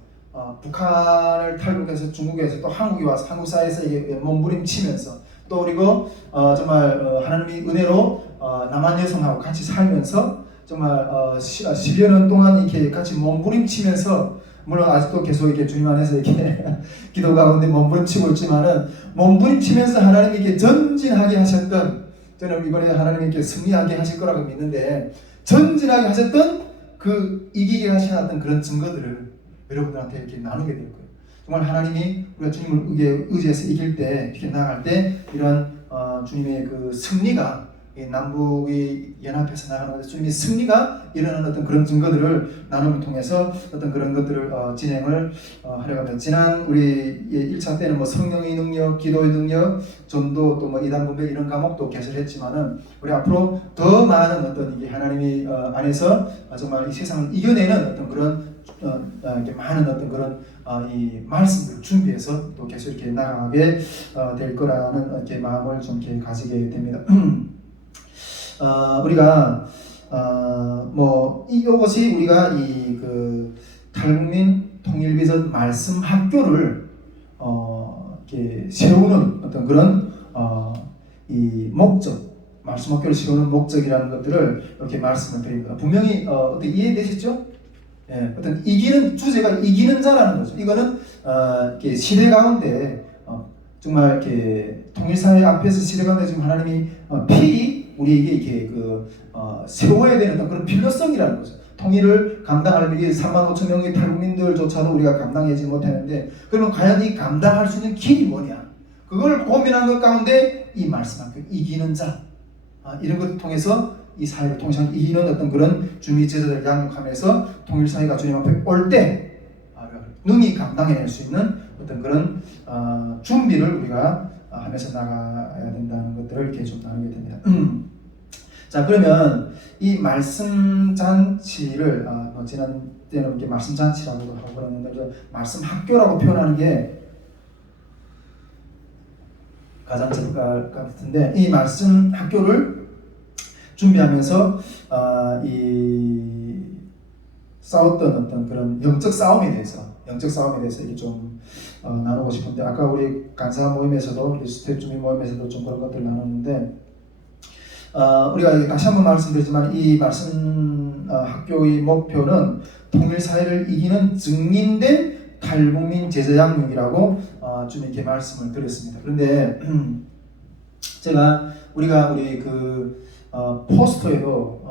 북한을 탈북해서 중국에서 또 한국에 와서 한국 사회에서 이게 몸부림치면서 또 그리고 정말 하나님의 은혜로 남한 여성하고 같이 살면서 정말 10여 년 동안 이렇게 같이 몸부림치면서 물론 아직도 계속 이렇게 주님 안에서 이렇게 기도 가운데 몸부림치고 있지만은 몸부림치면서 하나님이 이렇게 전진하게 하셨던 저는 이번에 하나님이 이렇게 승리하게 하실 거라고 믿는데 전진하게 하셨던 그 이기게 하시는 그런 증거들을 여러분들한테 이렇게 나누게 될 거예요. 정말 하나님이 우리가 주님을 의지해서 이길 때 이렇게 나아갈 때 이런 주님의 그 승리가 남북이 연합해서 나가는 주님의 승리가 일어나는 어떤 그런 증거들을 나눔을 통해서 어떤 그런 것들을 진행을 하려고 합니다. 지난 우리 1차 때는 뭐 성령의 능력, 기도의 능력, 전도 또 뭐 이단 분배 이런 과목도 개설했지만은 우리 앞으로 더 많은 어떤 이게 하나님이 안에서 정말 이 세상을 이겨내는 어떤 그런 이렇게 많은 어떤 그런 이 말씀을 준비해서 또 계속 이렇게 나가게 될 거라는 이렇게 마음을 좀 이렇게 가지게 됩니다. 우리가 뭐 이것이 우리가 이 그 탈북민 통일비전 말씀 학교를 이렇게 세우는 어떤 그런 이 목적, 말씀 학교를 세우는 목적이라는 것들을 이렇게 말씀을 드립니다. 분명히 어떻게 이해되시죠? 예, 어떤 이기는 주제가 이기는 자라는 거죠. 이거는 이렇게 시대 가운데 정말 이렇게 통일사회 앞에서 시대 가운데 지금 하나님이 필히 우리에게 이렇게 세워야 되는 어떤 그런 필요성이라는 거죠. 통일을 감당하려면 이게 3만 5천 명의 탈북민들조차도 우리가 감당하지 못하는데 그러면 과연 이 감당할 수 있는 길이 뭐냐? 그걸 고민하는 것 가운데 이 말씀학교 이기는 자 이런 것을 통해서 이 사회를 통해서 이기는 어떤 그런 주미 제자들을 양육하면서 통일사회가 주님 앞에 올 때 능히 감당해낼 수 있는 어떤 그런 준비를 우리가 하면서 나가야 된다는 것들을 이렇게 좀 나누게 됩니다. 자, 그러면 이 말씀 잔치를 지난 때는 이렇게 말씀 잔치라고도 하고 그러는데 말씀 학교라고 표현하는 게 가장 적합할 것 같은데 이 말씀 학교를 준비하면서 이 싸웠던 어떤 그런 영적 싸움에 대해서 이렇게 좀 나누고 싶은데 아까 우리 간사 모임에서도 우리 스텝 주민 모임에서도 좀 그런 것들을 나눴는데 우리가 다시 한번 말씀드리지만 이 말씀 학교의 목표는 통일 사회를 이기는 증인된 탈북민 제자 양육이라고 좀 이렇게 말씀을 드렸습니다. 그런데 제가 우리가 우리 그 포스터에도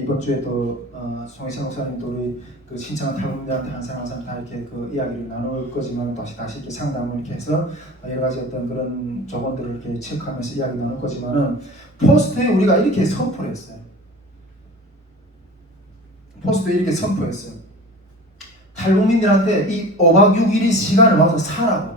이번 주에도 송혜찬 목사님도 우리 그 신청한 탈북민들한테 항상 다 이렇게 그 이야기를 나눌 거지만 다시 이렇게 상담을 이렇게 해서 여러 가지 어떤 그런 조건들을 이렇게 체크하면서 이야기 나눌 거지만은 포스터에 우리가 이렇게 선포를 했어요. 포스터에 이렇게 선포했어요. 탈북민들한테 이 5박 6일의 시간을 와서 살라고.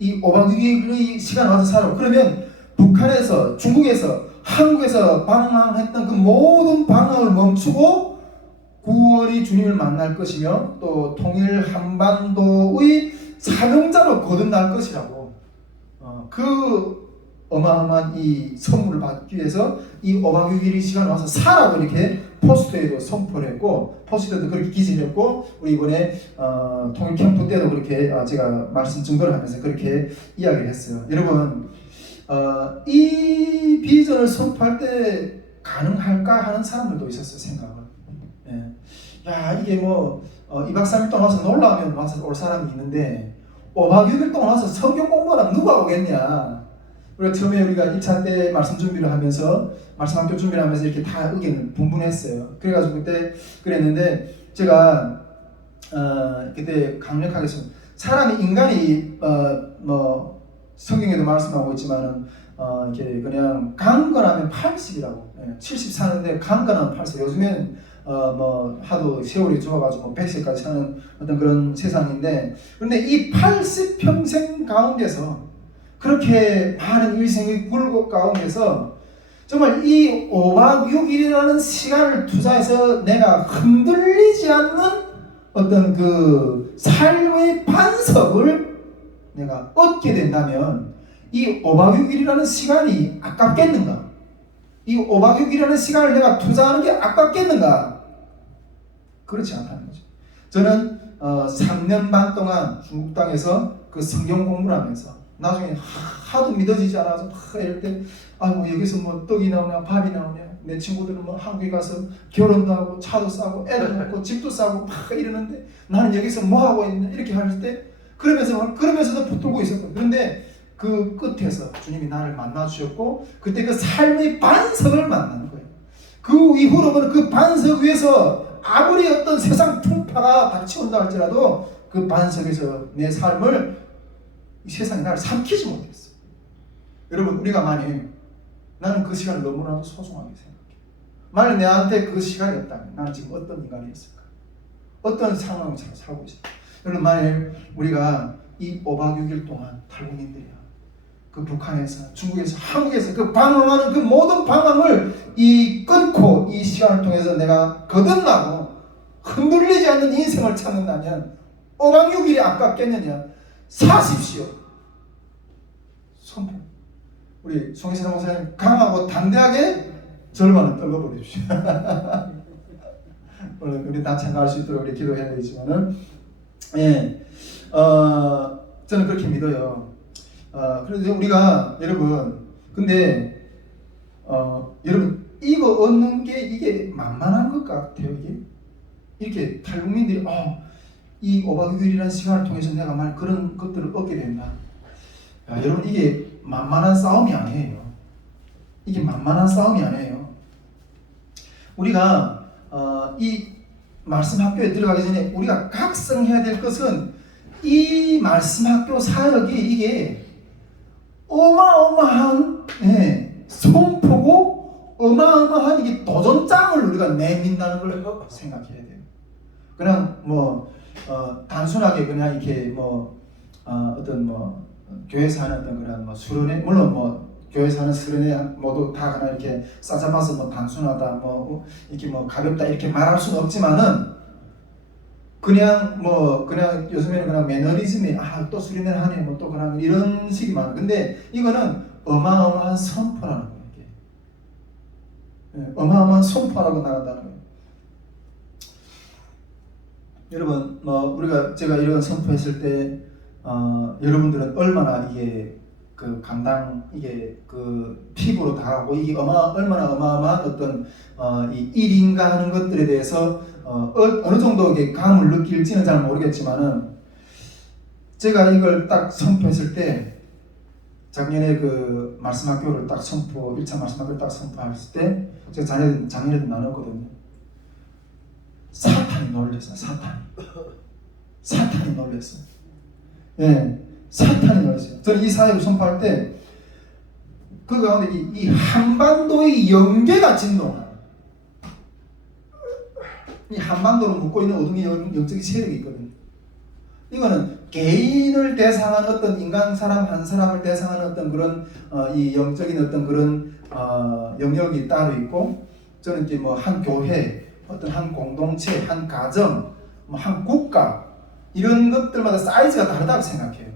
이 5박 6일의 시간을 와서 살라고. 그러면 북한에서, 중국에서, 한국에서 방황했던 그 모든 방황을 멈추고 9월이 주님을 만날 것이며 또 통일 한반도의 사명자로 거듭날 것이라고 그 어마어마한 이 선물을 받기 위해서 이 5박 6일의 시간을 와서 살라고 이렇게 포스터에도 선포를 했고 포스터에도 그렇게 기재를 했고 우리 이번에 통일 캠프 때도 그렇게 제가 말씀 증거를 하면서 그렇게 이야기를 했어요. 여러분 이 비전을 선포할 때 가능할까 하는 사람들도 있었어요. 생각을. 야 이게 뭐 2박 3일 동안 와서 놀라면 와서 올 사람이 있는데 5박 6일 동안 와서 성경 공부하면 누가 오겠냐. 우리가 처음에 우리가 1차 때 말씀 준비를 하면서 말씀 학교 준비를 하면서 이렇게 다 의견을 분분했어요. 그래가지고 그때 그랬는데 제가 그때 강력하게 사람이 인간이 뭐 성경에도 말씀하고 있지만은 이렇게 그냥 강건하면 80이라고 70 사는데 강건하면 80. 요즘엔 뭐 하도 세월이 좋아가지고 100세까지 사는 어떤 그런 세상인데, 그런데 이 80평생 가운데서 그렇게 많은 일생의 굴곡 가운데서 정말 이 5박 6일이라는 시간을 투자해서 내가 흔들리지 않는 어떤 그 삶의 반석을 내가 얻게 된다면 이 5박 6일이라는 시간이 아깝겠는가? 이 5박 6일이라는 시간을 내가 투자하는 게 아깝겠는가? 그렇지 않다는 거죠. 저는 3년 반 동안 중국 땅에서 그 성경 공부를 하면서 나중에 하도 믿어지지 않아서 이럴 때 뭐 여기서 뭐 떡이 나오냐 밥이 나오냐, 내 친구들은 뭐 한국에 가서 결혼도 하고 차도 싸고 애도 낳고 집도 싸고 막 이러는데 나는 여기서 뭐 하고 있냐 이렇게 할 때 그러면서도 붙들고 있었거든. 그런데 그 끝에서 주님이 나를 만나 주셨고 그때 그 삶의 반석을 만나는 거예요. 그 이후로는 그 반석 위에서 아무리 어떤 세상 풍파가 닥쳐온다 할지라도 그 반석에서 내 삶을 이 세상이 나를 삼키지 못했어. 여러분, 우리가 만약 나는 그 시간을 너무나도 소중하게 생각해. 만약 내한테 그 시간이 없다면 나는 지금 어떤 인간이었을까? 어떤 상황을 살고 있을까? 여러분, 만약 우리가 이 5박 6일 동안 탈북민들이야, 그 북한에서, 중국에서, 한국에서 그 방황하는 그 모든 방황을 끊고 이 시간을 통해서 내가 거듭나고 흔들리지 않는 인생을 찾는다면 5박 6일이 아깝겠느냐? 사십시오. 선포. 우리 송희선 목사님 강하고 담대하게 절반을 떨궈버리십시오. 오늘 우리 다 참가할 수 있도록 우리 기도해야 되지만은, 저는 그렇게 믿어요. 그래서 우리가 여러분, 근데 여러분 이거 얻는 게 이게 만만한 것 같아요. 이게 이렇게 탈북민들이 이 5박 6일이라는 시간을 통해서 내가 만약 그런 것들을 얻게 된다. 여러분, 이게 만만한 싸움이 아니에요. 이게 만만한 싸움이 아니에요. 우리가 이 말씀 학교에 들어가기 전에 우리가 각성해야 될 것은 이 말씀 학교 사역이 이게 어마어마한 선포고 어마어마한 이게 도전장을 우리가 내민다는 걸 생각해야 돼요. 그냥 단순하게 그냥 이렇게 어떤 교회에서 하는 어떤 그런 수련회, 물론 교회에서 하는 수련회 모두 다 그냥 이렇게 싸잡아서 단순하다 이렇게 가볍다 이렇게 말할 수는 없지만은 그냥 요즘에는 그냥 매너리즘이 또 수련회를 하네 또 그냥 이런 식이만. 근데 이거는 어마어마한 선포라는 거예요. 이게. 어마어마한 선포라고 나간다는 거예요. 여러분, 제가 이런 선포했을 때 여러분들은 얼마나 이게 이게 피부로 다가고 이게 얼마나 어마어마한 어떤 이 일인가 하는 것들에 대해서 어느 정도 감을 느낄지는 잘 모르겠지만은, 제가 이걸 딱 선포했을 때 작년에 그 말씀학교를 딱 1차 말씀학교를 딱 선포했을 때 제가 작년에도 나눴거든요. 사탄이 놀랐어요. 사탄이 놀랐어요. 사탄이 놀랐어요. 저는 이 사역을 선포할 때 그 가운데 이 한반도의 영계가 진동하는, 이 한반도를 묶고 있는 어둠의 영적인 세력이 있거든요. 이거는 개인을 대상한 어떤 인간 사람 한 사람을 대상한 어떤 그런 이 영적인 어떤 그런 영역이 따로 있고, 저는 이제 한 교회, 어떤 한 공동체, 한 가정, 한 국가 이런 것들마다 사이즈가 다르다고 생각해요.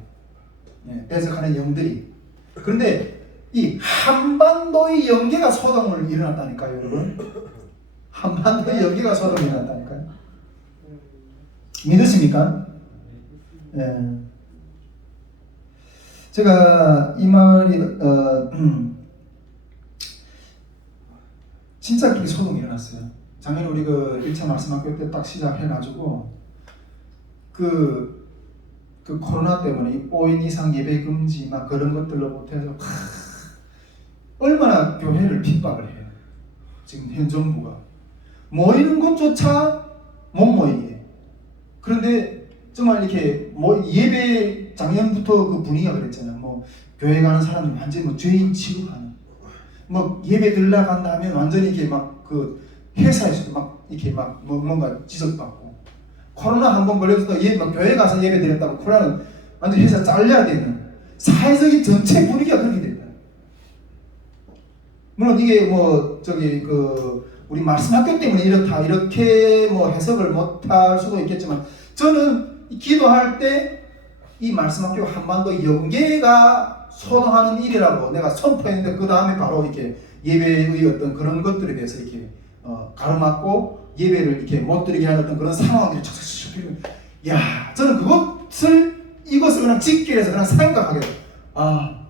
배석하는 영들이. 그런데 이 한반도의 영계가 소동을 일어났다니까요, 여러분. 한반도의 영계가 소동을 일어났다니까요. 믿으십니까? 제가 이 말이 진짜 그렇게 소동이 일어났어요. 작년에 우리 1차 말씀학교 때 딱 시작해가지고 그 코로나 때문에 5인 이상 예배 금지 그런 것들로 못해서 얼마나 교회를 핍박을 해요. 지금 현 정부가 모이는 것조차 못 모이게. 그런데 정말 이렇게 뭐 예배 작년부터 그 분위기가 그랬잖아요. 뭐 교회 가는 사람들 완전히 뭐 죄인 취급하는, 뭐 예배 들러간다 하면 완전히 이렇게 막 그 회사에서도 막 이렇게 막 뭔가 지적받고, 코로나 한 번 걸려서 막 교회 가서 예배 드렸다고 코로나는 완전 회사 잘려야 되는 사회적인 전체 분위기가 그렇게 된다. 물론 이게 뭐 저기 그 우리 말씀학교 때문에 이렇다 이렇게 뭐 해석을 못할 수도 있겠지만, 저는 기도할 때 이 말씀학교 한반도 영계가 소동하는 일이라고 내가 선포했는데, 그 다음에 바로 이렇게 예배의 어떤 그런 것들에 대해서 이렇게 가로막고 예배를 이렇게 못 드리게 하는 어떤 그런 상황들이 촉촉촉 필요. 야, 저는 이것을 그냥 직결해서 그냥 생각하게 돼요. 아,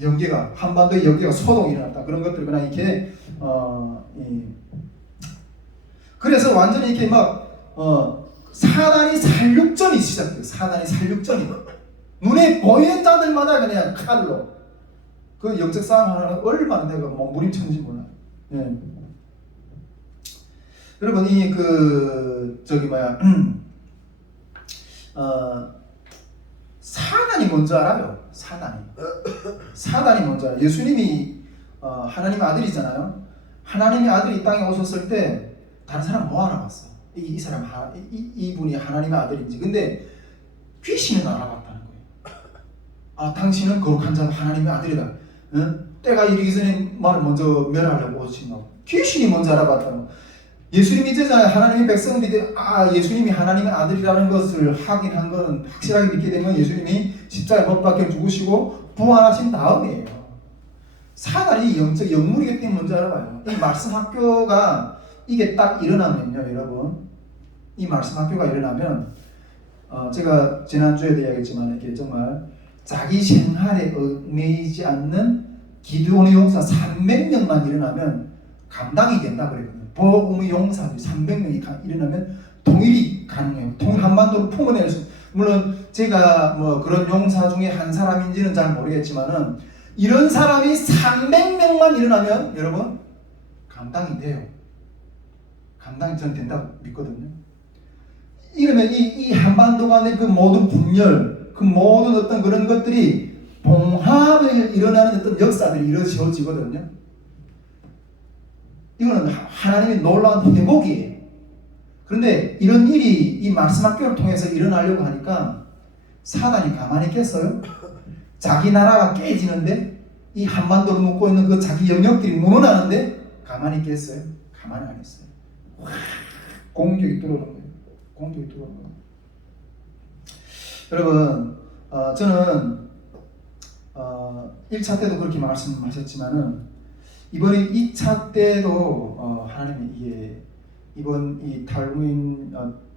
영계가 한반도의 영계가 소동이 일어났다. 그런 것들 그냥 이렇게 그래서 완전히 이렇게 막 사단이 살육전이 시작돼요. 사단이 살육전이 눈에 보이는 자들마다 그냥 칼로 그 영적 싸움 하나는 얼마나 내가 뭐 무림쳤는지 몰라요. 예. 여러분 이 그 저기 뭐야 사단이 뭔지 알아요? 사단이 뭔지 알아요? 예수님이 하나님의 아들이잖아요. 하나님의 아들이 이 땅에 오셨을 때 다른 사람 뭐 알아봤어? 이 사람 이분이 하나님의 아들인지. 근데 귀신은 알아봤다는 거예요. 아, 당신은 거룩한 자 하나님의 아들이다. 응? 때가 이르기 전에 말을 먼저 멸하려고 오신다고. 귀신이 먼저 알아봤다는 거예요. 예수님이 이제잖아요. 하나님의 백성들이 예수님이 하나님의 아들이라는 것을 확인한 것은 확실하게 믿게 되면 예수님이 십자가에 못 박혀 죽으시고 부활하신 다음이에요. 사단이 영적 영물이기 때문에 먼저 알아봐요. 이 말씀 학교가 이게 딱 일어나면요, 여러분. 이 말씀 학교가 일어나면 제가 지난주에도 이야기했지만 이게 정말 자기 생활에 얽매이지 않는 기도원의 용사 300명만 일어나면 감당이 된다 그랬거든요. 복음의 용사들 300명이 일어나면 통일이 가능해요. 통일 한반도를 품어낼 수. 물론 제가 뭐 그런 용사 중에 한 사람인지는 잘 모르겠지만은 이런 사람이 300명만 일어나면 여러분 감당이 돼요. 감당이 저는 된다고 믿거든요. 이러면 이 한반도가 내 그 모든 분열, 그 모든 어떤 그런 것들이 봉합에 일어나는 어떤 역사들이 이루어지거든요. 이거는 하나님의 놀라운 회복이에요. 그런데 이런 일이 이 말씀 학교를 통해서 일어나려고 하니까 사단이 가만히 있겠어요? 자기 나라가 깨지는데, 이 한반도를 묶고 있는 그 자기 영역들이 무너나는데 가만히 있겠어요? 가만히 안 있어요. 공격이 들어오는 거예요. 공격이 들어오는 거예요. 여러분, 저는 1차 때도 그렇게 말씀하셨지만은 이번에 2차 때도 하나님이 이게 이번 이 탈무인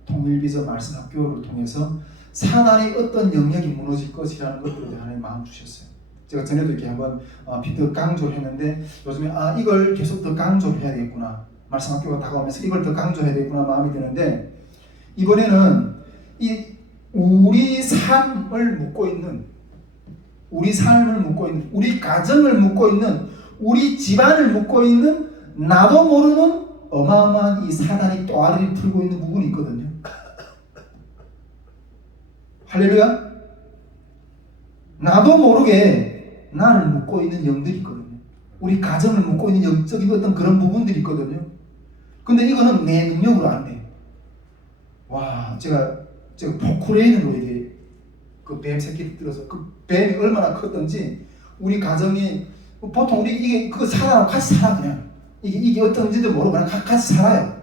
통일비전 말씀 학교를 통해서 사단의 어떤 영역이 무너질 것이라는 것들에 하나님 마음 주셨어요. 제가 전에도 이렇게 한번 더 강조를 했는데 요즘에 이걸 계속 더 강조를 해야 되겠구나. 말씀 학교가 다가오면서 이걸 더 강조해야 되겠구나 마음이 드는데, 이번에는 이 우리 삶을 묻고 있는, 우리 삶을 묻고 있는, 우리 가정을 묻고 있는, 우리 집안을 묻고 있는 나도 모르는 어마어마한 이 사단이 또아리를 풀고 있는 부분이 있거든요. 할렐루야. 나도 모르게 나를 묶고 있는 영들이 있거든요. 우리 가정을 묶고 있는 영적인 어떤 그런 부분들이 있거든요. 근데 이거는 내 능력으로 안 돼. 와, 제가 포크레인으로 이게 그 뱀 새끼를 들어서 그 뱀이 얼마나 컸던지 우리 가정이 보통 우리 이게 그 사단하고 같이 살아. 그냥 이게 어떤지도 모르고 그냥 같이 살아요.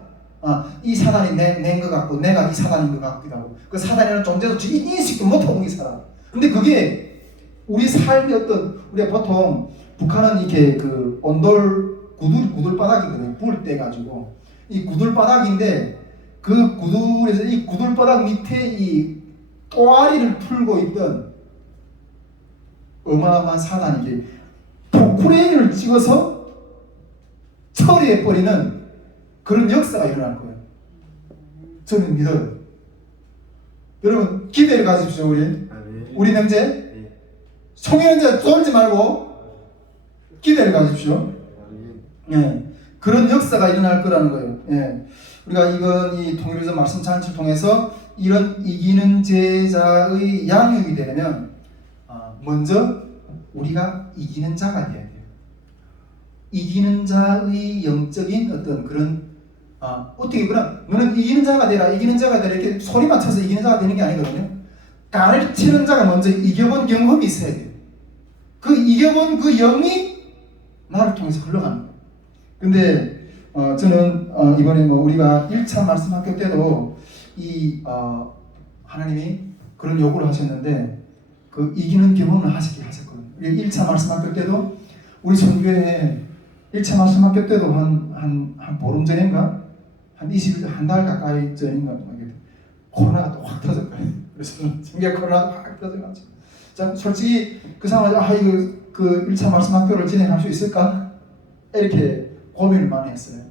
이 사단이 낸 것 같고 내가 이 사단인 것 같기도 하고, 그 사단이라는 존재도 인식도 못하고 살아. 근데 그게 우리 삶의 어떤, 우리가 보통 북한은 이렇게 그 온돌 구들바닥이거든요. 불 때 가지고 이 구들바닥인데 그 구들에서 이 구들바닥 밑에 이 또아리를 풀고 있던 어마어마한 사단이 이게 포크레인을 찍어서 처리해버리는 그런 역사가 일어날 거예요. 저는 믿어요. 여러분 기대를 가십시오. 우리 형제 송현자 쫄지 말고 기대를 가십시오. 예, 그런 역사가 일어날 거라는 거예요. 예, 우리가 이번 이 통일비전 말씀 잔치를 통해서 이런 이기는 제자의 양육이 되려면 먼저 우리가 이기는 자가 돼야 돼요. 이기는 자의 영적인 어떤 그런 어떻게 그럼 너는 이기는 자가 되라 이기는 자가 되라 이렇게 소리 맞춰서 이기는 자가 되는 게 아니거든요. 가르치는 자가 먼저 이겨본 경험이 있어야 돼요. 그 이겨본 그 영이 나를 통해서 흘러가는 거예요. 근데 저는 이번에 우리가 1차 말씀 학교 때도 하나님이 그런 요구를 하셨는데 그 이기는 경험을 하셨거든요. 1차 말씀 학교 때도 우리 전교회 1차 말씀 학교 때도 한 보름 전인가 한 20일 한 달 가까이 전인가 코로나가 또 확 터졌거든요. 그래서 전교회 코로나가 확 터져가지고 자 솔직히 그 상황에서 이거 그 1차 말씀 학교를 진행할 수 있을까 이렇게 고민을 많이 했어요.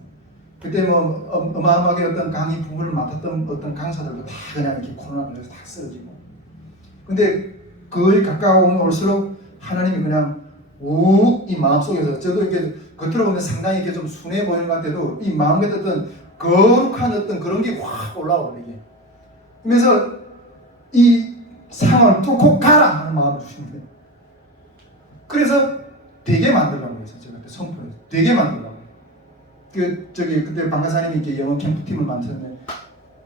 그때 어마어마하게 어떤 강의 부분을 맡았던 어떤 강사들도 다 그냥 이렇게 코로나 걸려서 다 쓰러지고. 근데 거의 가까우면 올수록 하나님이 그냥 이 마음속에서 저도 이렇게 겉으로 보면 상당히 이렇게 좀 순해 보이는 것 같아도 이 마음에 어떤 거룩한 어떤 그런 게 확 올라오고 이게. 그래서 이 상황을 뚫고 가라 하는 마음을 주시는 거예요. 그래서 되게 만들라고 해서 제가 그때 선포해서 되게 만들라고. 그때 방가사님이 이렇게 영어 캠프팀을 만드는데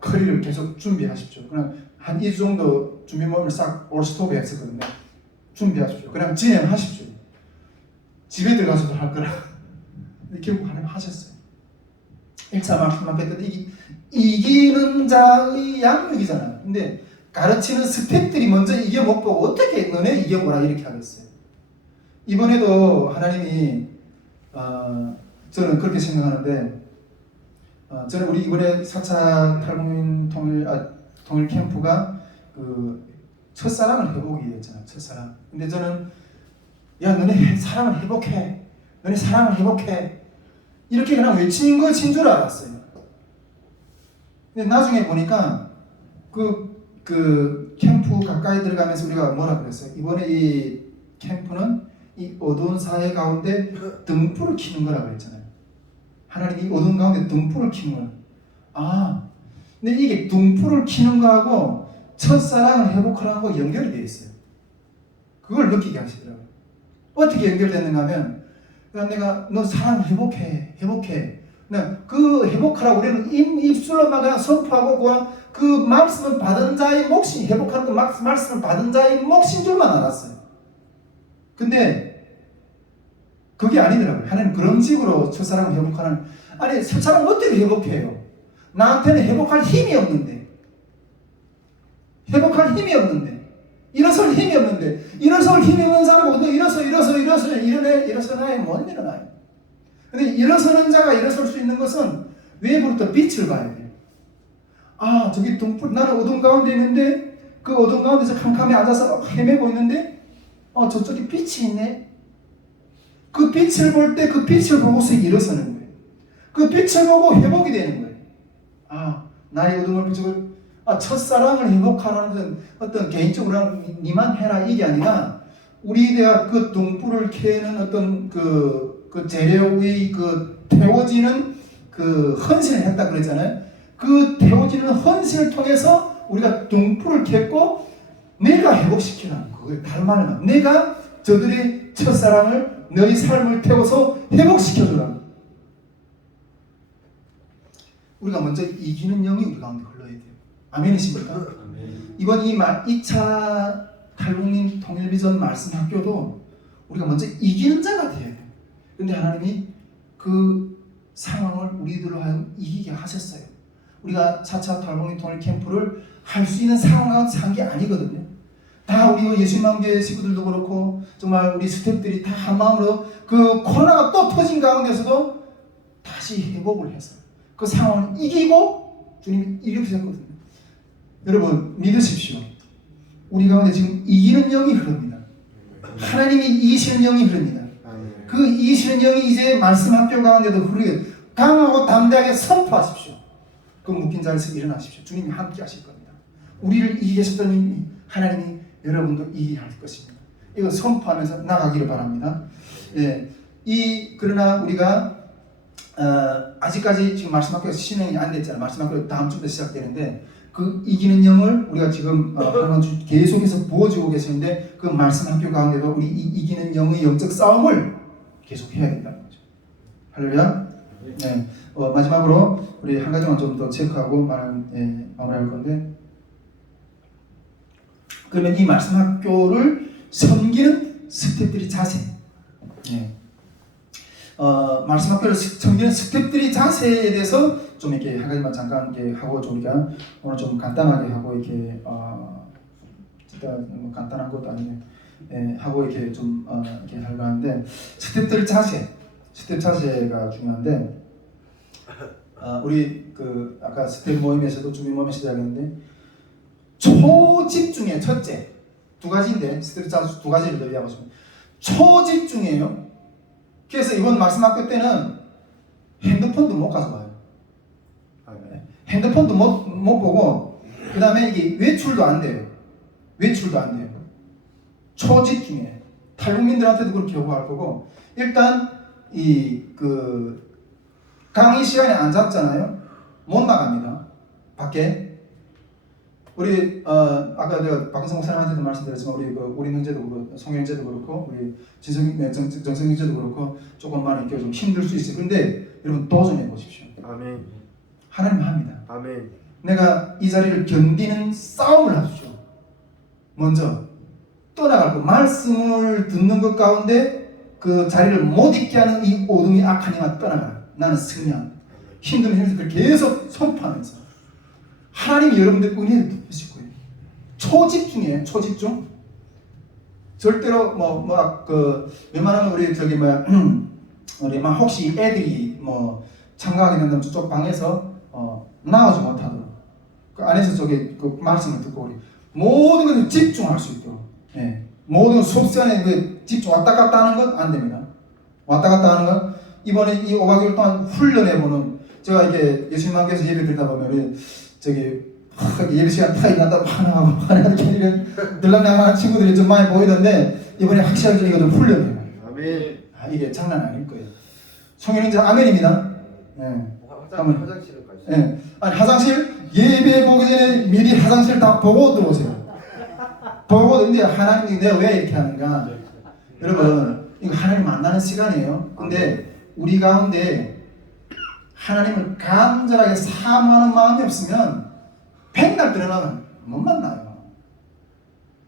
커리를 계속 준비하십시오. 그냥 한 2주 정도 준비 모임을 싹 올스톱에 했었거든요. 준비하십시오. 그냥 진행하십시오. 집에 들어가서도 할 거라. 결국 하나님 하셨어요. 1차 말씀만 뺐더니 이기는 자의 양육이잖아요. 근데 가르치는 스텝들이 먼저 이겨 못 보고 어떻게 너네 이겨보라 이렇게 하겠어요. 이번에도 하나님이 저는 그렇게 생각하는데 저는 우리 이번에 4차 탈북민 통일 캠프가 그 첫사랑을 회복이었잖아요. 첫사랑. 근데 저는 야 너네 사랑을 회복해. 너네 사랑을 회복해. 이렇게 그냥 외친 것인 줄 알았어요. 근데 나중에 보니까 그 캠프 가까이 들어가면서 우리가 뭐라 그랬어요? 이번에 이 캠프는 이 어두운 사회 가운데 등불을 켜는 거라고 했잖아요. 하나님이 어두운 가운데 등불을 켜는 거예요. 근데 이게 등불을 켜는 거하고 첫사랑을 회복하는 거 연결이 되어 있어요. 그걸 느끼게 하시더라고요. 어떻게 연결됐는가 하면 내가 너 사랑을 회복해. 그 회복하라고 우리는 입술로만 그냥 선포하고 그 말씀을 받은 자의 몫이 회복하는 그 말씀을 받은 자의 몫인 줄만 알았어요. 근데 그게 아니더라고요. 하나님 그런 식으로 첫사랑을 회복하는 아니 첫사랑을 어떻게 회복해요? 나한테는 회복할 힘이 없는데 일어설 힘이 없는데 일어설 힘이 없는 사람은 너 일어서 나야 못 일어나요. 근데 일어서는 자가 일어설 수 있는 것은 외부부터 빛을 봐야 돼요. 저기 등불 나는 어둠 가운데 있는데 그 어둠 가운데서 캄캄히 앉아서 헤매고 있는데 저쪽에 빛이 있네. 그 빛을 볼 때 그 빛을 보고서 일어서는 거예요. 그 빛을 보고 회복이 되는 거예요. 나의 어둠을 비추고 첫사랑을 회복하는 어떤 개인적으로 니만 해라 이게 아니라 우리가 그 등불을 켜는 어떤 그 재료의 그 태워지는 그 헌신을 했다 그랬잖아요. 그 태워지는 헌신을 통해서 우리가 등불을 켰고 내가 회복시키라는 거예요. 다른 말은 내가 저들의 첫사랑을 너희 삶을 태워서 회복시켜주라. 우리가 먼저 이기는 영이 우리 가운데 흘러야 돼요. 아멘이십니까? 아멘. 이번 2차 탈북민 통일비전 말씀 학교도 우리가 먼저 이기는 자가 돼야 돼요. 근데 하나님이 그 상황을 우리들로 하여금 이기게 하셨어요. 우리가 4차 탈북민 통일 캠프를 할 수 있는 상황 가운데 산 게 아니거든요. 다 우리 예수님만교회 식구들도 그렇고 정말 우리 스태프들이 다 한마음으로 그 코로나가 또 터진 가운데서도 다시 회복을 해서 그 상황을 이기고 주님이 이루셨거든요. 여러분 믿으십시오. 우리 가운데 지금 이기는 영이 흐릅니다. 하나님이 이기시는 영이 흐릅니다. 그 이기시는 영이 이제 말씀 학교 가운데도 흐르게 강하고 담대하게 선포하십시오. 그 묶인 자리에서 일어나십시오. 주님이 함께 하실 겁니다. 우리를 이기게 하셨던 하나님이 여러분도 이기게 할 것입니다. 이거 선포하면서 나가기를 바랍니다. 그러나 우리가 아직까지 지금 말씀학교에서 진행이 안 됐잖아요. 말씀학교 다음 주부터 시작되는데 그 이기는 영을 우리가 지금 하나님 계속해서 부어주고 계시는데 그 말씀 학교 가운데도 우리 이 이기는 영의 영적 싸움을 계속 해야 된다는 거죠. 할렐루야. 네. 마지막으로 우리 한 가지만 좀 더 체크하고 마무리할 건데, 그러면 이 말씀 학교를 섬기는 스태프들이 자세. 네. 말씀 학교를 섬기는 스태프들이 자세에 대해서 좀 이렇게 한 가지만 잠깐 이렇게 하고 우리가 오늘 좀 간단하게 하고 이렇게 진짜 뭐 간단한 것도 아니에요. 하고 이렇게 좀 이렇게 하려고 하는데, 스태프들 자세가 중요한데, 우리 그 아까 스태프 모임에서도 준비 모임에서 이야기했는데, 초집중에 첫째 두 가지인데 스태프 자세 두 가지를 더 이야기하고 있습니다. 초집중이에요. 그래서 이번 말씀 학교 때는 핸드폰도 못 가져와요. 핸드폰도 못 보고, 그 다음에 이게 외출도 안 돼요. 초집중에 탈북민들한테도 그렇게 요구할 거고, 일단 그 강의 시간에 안 잡잖아요. 못 나갑니다. 밖에. 우리 아까 내가 박은성 목사님한테도 말씀드렸지만 우리 형제도 그렇고 송 형제도 그렇고 우리 정성 형제도 그렇고 조금만 이렇게 좀 힘들 수 있어요. 그런데 여러분 도전해 보십시오. 아멘. 하나님 합니다. 아멘. 내가 이 자리를 견디는 싸움을 하십시오. 먼저 떠나갈 거, 말씀을 듣는 것 가운데 그 자리를 못 있게 하는 이 어둠이 악한 영아 떠나가라. 나는 승리한다. 힘든 힘을 계속 선포하면서 하나님이 여러분들 은혜를 베푸실 거예요. 초집중이에요. 초집중. 절대로 웬만하면 우리 혹시 애들이 참가하게 된다면 저쪽 방에서 나오지 못하도록 그 안에서 그 말씀을 듣고 우리 모든 것을 집중할 수 있도록, 모든 수업 시간에 그 집중 왔다 갔다 하는 건 안 됩니다. 왔다 갔다 하는 건 이번에 이 5박 6일 동안 훈련해보는, 제가 이렇게 예수님께서 예배 드리다 보면 예배 시간 타이 났다고 화나고 이렇게 들락날락하는 친구들이 좀 많이 보이던데, 이번에 확실하게 이거 좀 훈련해요. 아멘. 이게 장난 아닐 거예요. 성현이제 아멘입니다. 화장실을 가시죠. 아니 화장실 예배 보기 전에 미리 화장실 다 보고 들어오세요. 보고. 근데 하나님이 내가 왜 이렇게 하는가? 여러분, 이거 하나님 만나는 시간이에요. 근데 우리 가운데 하나님을 간절하게 사모하는 마음이 없으면 백날 드러나면 못 만나요.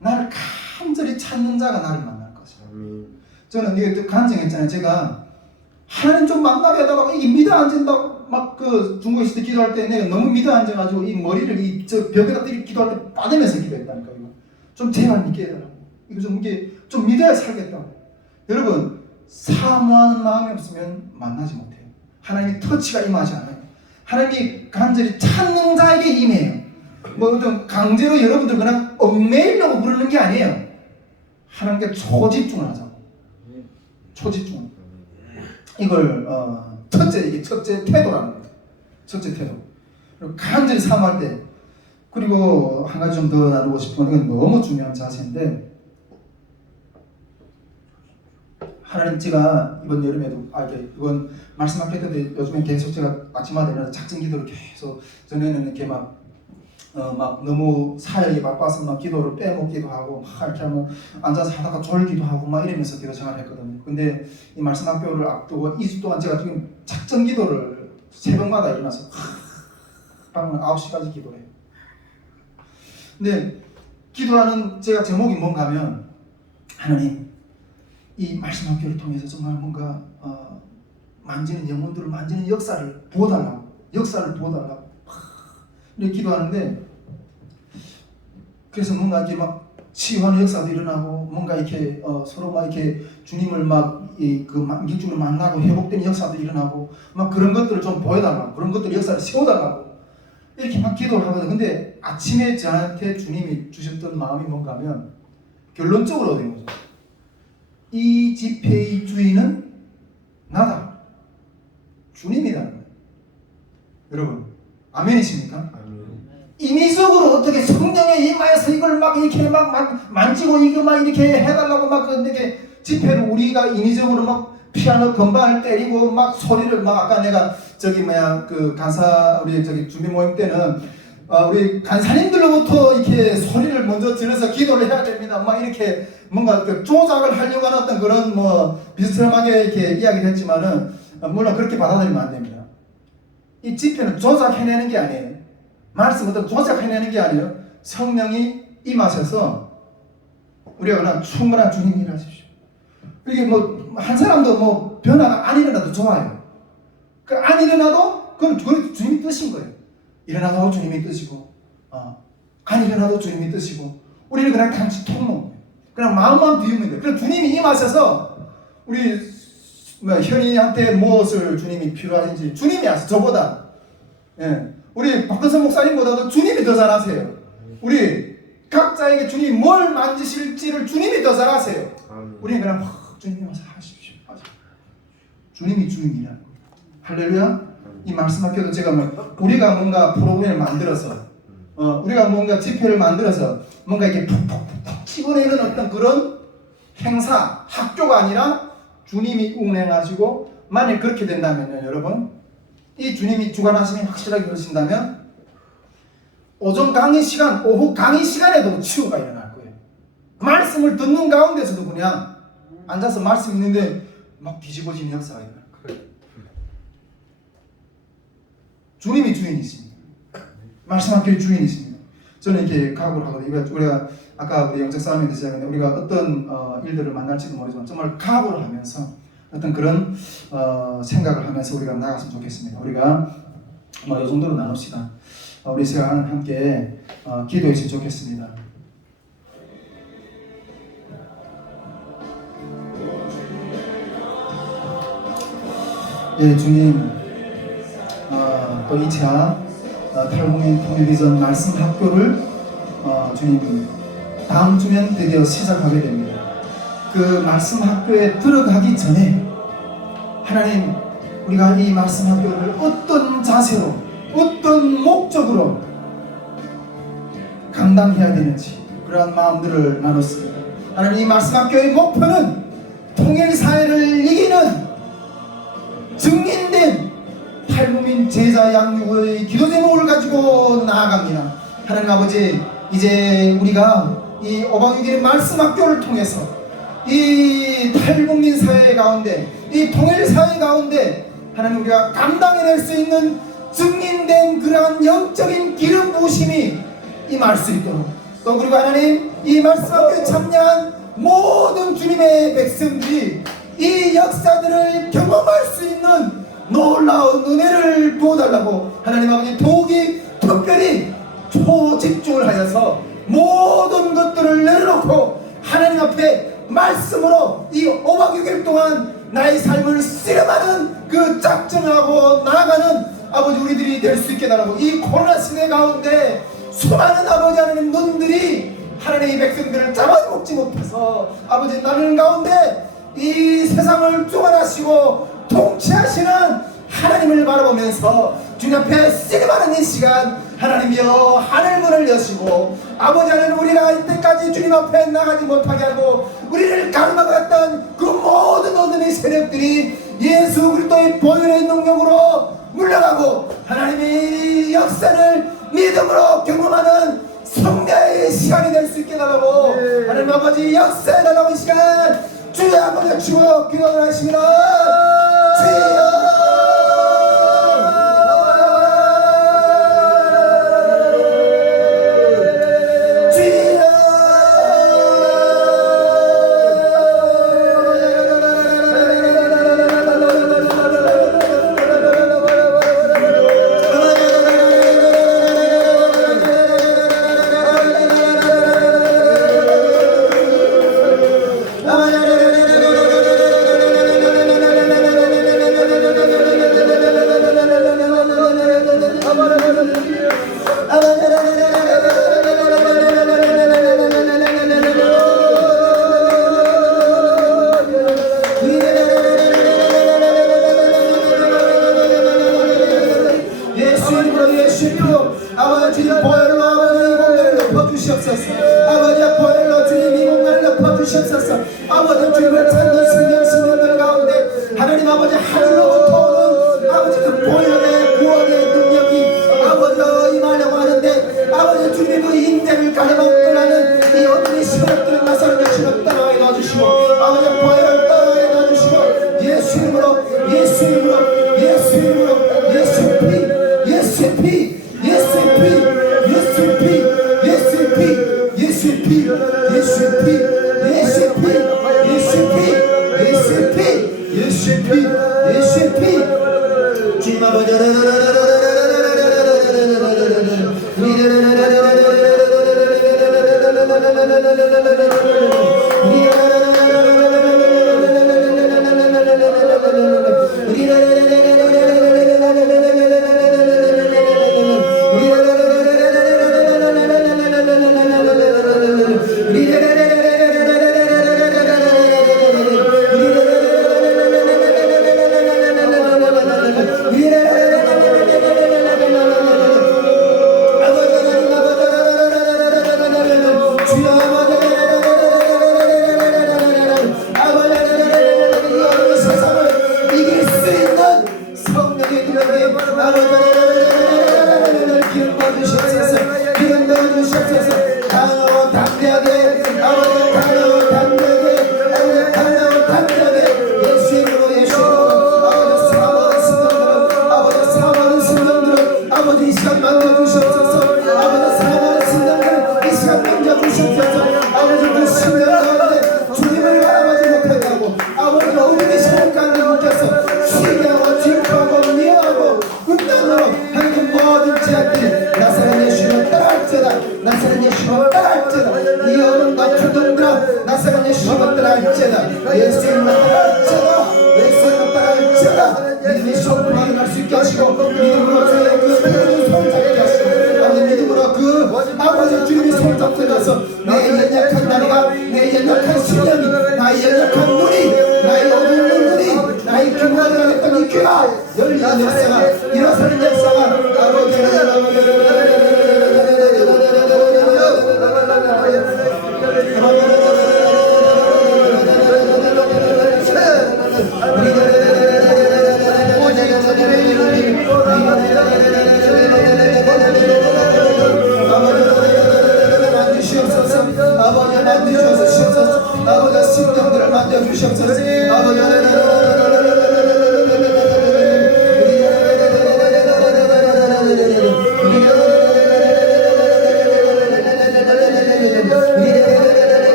나를 간절히 찾는 자가 나를 만날 것이에요. 저는 이게 간증했잖아요. 제가 하나님 좀 만나게 해달라고 이게 믿어 앉은다고 막 그 중국에 있을 때 기도할 때 내가 너무 믿어 앉아가지고 이 머리를 저 벽에다 때리 기도할 때 빠대면서 기도했다니까. 이거 좀 제발 믿게 해달라고. 이거 좀 믿어야 살겠다고. 여러분, 사모하는 마음이 없으면 만나지 못해요. 하나님이 터치가 임하지 않아요. 하나님이 간절히 찾는 자에게 임해요. 어떤 강제로 여러분들 그냥 얽매이려고 부르는 게 아니에요. 하나님께 초집중을 하자고. 초집중. 이걸 이게 첫째 태도라는 거예요. 첫째 태도. 그리고 간절히 사모할 때. 그리고 한 가지 좀 더 나누고 싶은 건 너무 중요한 자세인데, 하나님, 제가 이번 여름에도 이건 말씀할 때도 요즘에 계속 제가 아침마다 일어나서 작정 기도를 계속, 전에는 이렇게 막 너무 사역에 바빠서 막 기도를 빼먹기도 하고 막 이렇게 하면 앉아서 하다가 졸기도 하고 막 이러면서 기도 생활했거든요. 근데 이 말씀 학교를 앞두고 2주 동안 제가 지금 작정 기도를 새벽마다 일어나서 밤 9시까지 기도를 해요. 근데 기도하는 제가 제목이 뭔가 하면, 하나님, 이 말씀 학교를 통해서 정말 뭔가 만지는 영혼들을 만지는 역사를 보여달라고 이렇게 기도하는데, 그래서 뭔가 이렇게 막 치유하는 역사도 일어나고, 뭔가 이렇게 서로 막 이렇게 주님을 그 일주일을 만나고 회복되는 역사도 일어나고, 막 그런 것들을 좀 보여달라고, 그런 것들 역사를 세워달라고 이렇게 막 기도를 하거든요. 근데 아침에 저한테 주님이 주셨던 마음이 뭔가 하면, 결론적으로 얻은 거죠. 이 집회의 주인은 나다. 주님이라는 거예요. 여러분, 아멘이십니까? 아멘. 인위적으로 어떻게 성령에 임하여서 이걸 막 이렇게 막 만지고 이거 막 이렇게 해달라고 막 이렇게 집회를 우리가 인위적으로 막 피아노 건반을 때리고 막 소리를 막, 아까 내가 그 간사 우리 준비 모임 때는 우리 간사님들로부터 이렇게 소리를 먼저 질러서 기도를 해야 됩니다. 막 이렇게 뭔가 그 조작을 하려고 하는 어떤 그런 뭐 비스듬하게 이렇게 이야기를 했지만은 물론 그렇게 받아들이면 안 됩니다. 이 집회는 조작해내는 게 아니에요. 말씀 어떤 조작해내는 게 아니에요. 성령이 임하셔서 우리가 그냥 충분한 주님 일하십시오. 이게 뭐 한 사람도 뭐 변화가 안 일어나도 좋아요. 그 안 일어나도 그건 주님이 뜻인 거예요. 일어나도 주님이 뜻이고, 안 일어나도 주님이 뜻이고, 우리는 그냥 단지 통로, 그냥 마음만 비우면 돼요. 그래서 주님이 임하셔서 우리 현이한테 무엇을 주님이 필요하신지 주님이 아세요. 저보다. 예. 우리 박근선 목사님보다도 주님이 더 잘 아세요. 우리 각자에게 주님이 뭘 만지실지를 주님이 더 잘 아세요. 우리는 그냥 주님이 와서 하십시오. 주님이 주인이라는 거예요. 할렐루야. 이 말씀학교도 제가 우리가 뭔가 프로그램을 만들어서 우리가 뭔가 집회를 만들어서 뭔가 이렇게 푹푹푹 집어내는 어떤 그런 행사, 학교가 아니라 주님이 운행하시고, 만약 그렇게 된다면요, 여러분, 이 주님이 주관하심이 확실하게 그러신다면 오전 강의 시간, 오후 강의 시간에도 치유가 일어날 거예요. 말씀을 듣는 가운데서도 그냥 앉아서 말씀 있는데 막 뒤집어지는 역사가 일어날 거예요. 주님이 주인이십니다. 말씀학교의 주인이십니다. 저는 이렇게 각오를 하거든요. 우리가 아까 우리 영적 싸움에 대해서 이야기했는데 우리가 어떤 일들을 만날지도 모르지만 정말 각오를 하면서 어떤 그런 생각을 하면서 우리가 나갔으면 좋겠습니다. 우리가 이 정도로 나눕시다. 우리 시간 함께 기도했으면 좋겠습니다. 예, 주님, 또 2차 탈북민 통일비전 말씀 학교를 주님 다음 주면 드디어 시작하게 됩니다. 그 말씀 학교에 들어가기 전에 하나님, 우리가 이 말씀 학교를 어떤 자세로, 어떤 목적으로 감당해야 되는지 그러한 마음들을 나눴습니다. 하나님, 이 말씀 학교의 목표는 통일사회를 이기는 증인된 탈북민 제자 양육의 기도 제목을 가지고 나아갑니다. 하나님 아버지, 이제 우리가 이 5박 6일의 말씀 학교를 통해서 이 탈북민 사회 가운데, 이 통일 사회 가운데 하나님, 우리가 감당해낼 수 있는 증인된 그러한 영적인 기름 부으심이 임할 수 있도록, 또 그리고 하나님, 이 말씀 학교에 참여한 모든 주님의 백성들이 이 역사들을 경험할 수 있는 놀라운 은혜를 부어달라고 하나님 아버지, 더욱이 특별히 초집중을 하여서 모든 것들을 내려놓고 하나님 앞에 말씀으로 이 5박 6일 동안 나의 삶을 씨름하는 그 작정하고 나아가는 아버지 우리들이 될 수 있게 달라고. 이 코로나 시대 가운데 수많은 아버지 하나님 눈들이 하나님의 백성들을 잡아먹지 못해서 아버지 나는 가운데 이 세상을 주관하시고 통치하시는 하나님을 바라보면서 주님 앞에 씨름하는 이 시간, 하나님이여 하늘문을 여시고 아버지 하나님, 우리가 이때까지 주님 앞에 나가지 못하게 하고 우리를 가로막았던 그 모든 어둠의 세력들이 예수 그리스도의 보혈의 능력으로 물러가고 하나님의 역사를 믿음으로 경험하는 성례의 시간이 될 수 있게 달라고. 하나님 아버지, 역사에 달라고 이 시간 주여 아버지 주여 기도를 하십니다. 주여 아버지 보혈로 아버지 이 공간을 덮어주시옵소서. 아버지 보혈로 주님 이 공간을 덮어주시옵소서. 아버지 주님을 찾는 신령들 가운데 하나님 아버지 하늘로부터 오는 아버지 그 보혈의 구원의 능력이 아버지 임하려고 하는데 가리고 떠나는 이 어둠의 시간들을 나사렛 예수를 따라가게 도와주시고 아버지 보혈을 따라가게 도와주시고 예수 이름으로 예수 이름으로 예수 이름으로 예수의 피 예수의 피 예수의 피 예수의 피 예수의 피 예수의 피 예수의 피 예수의 피 예수의 피 예수의 피 예수의 피 예수의 피 주님 아버지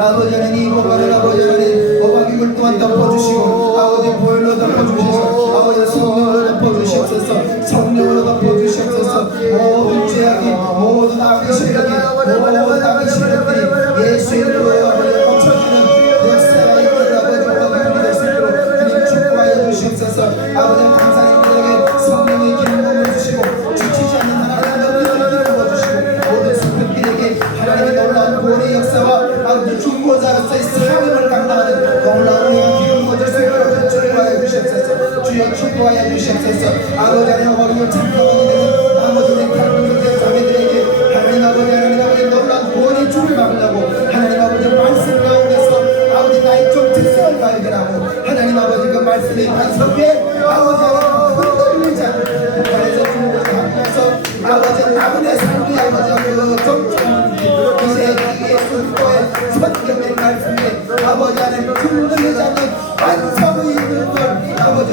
아버지 하나님 오바를 아버지 하나님 오바기를 또한 덮어주시고 아버지 보혈로 덮어주셔서 아버지 성령으로 덮어주시옵소서 성령으로 덮어주시옵소서 모든 죄악이 모든 악의 실력이 모든 악의 실력이 예수 이름으로 아버지 멈춰지는 역사가 있는 아버지 오바기를 될 수 있도록 주님 축복하여 주시옵소서 아버지 감사님들에게 성령의 기름 부어주시고 지치지 않는 하나님의 기름 부어주시고 모든 성도들에게 하나님의 놀라운 구원의 역사와 아버지 중보자로서의 사명을 감당하는 놀라운 기름 부어주시고 축복하여 주시옵소서 주여 축복하여 주시옵소서 아버지 하나님 어리고 잠깐만이 되는 아버지의 강력한 자매들에게 하나님 아버지 놀라운 구원의 줄을 막으려고 하나님 아버지 말씀 가운데서 나라의 좀 특성을 발견하고 하나님 아버지 그 말씀의 반석에 아버지 하나님 흔들리지 않고 그래서 주님을 하면서 아버지 나무의 삶이 아버지 그 정점 이제 이게 순도의 선경의 말씀에 아버지 하나님 흔들리지 않는 반석의 있는 걸 아버지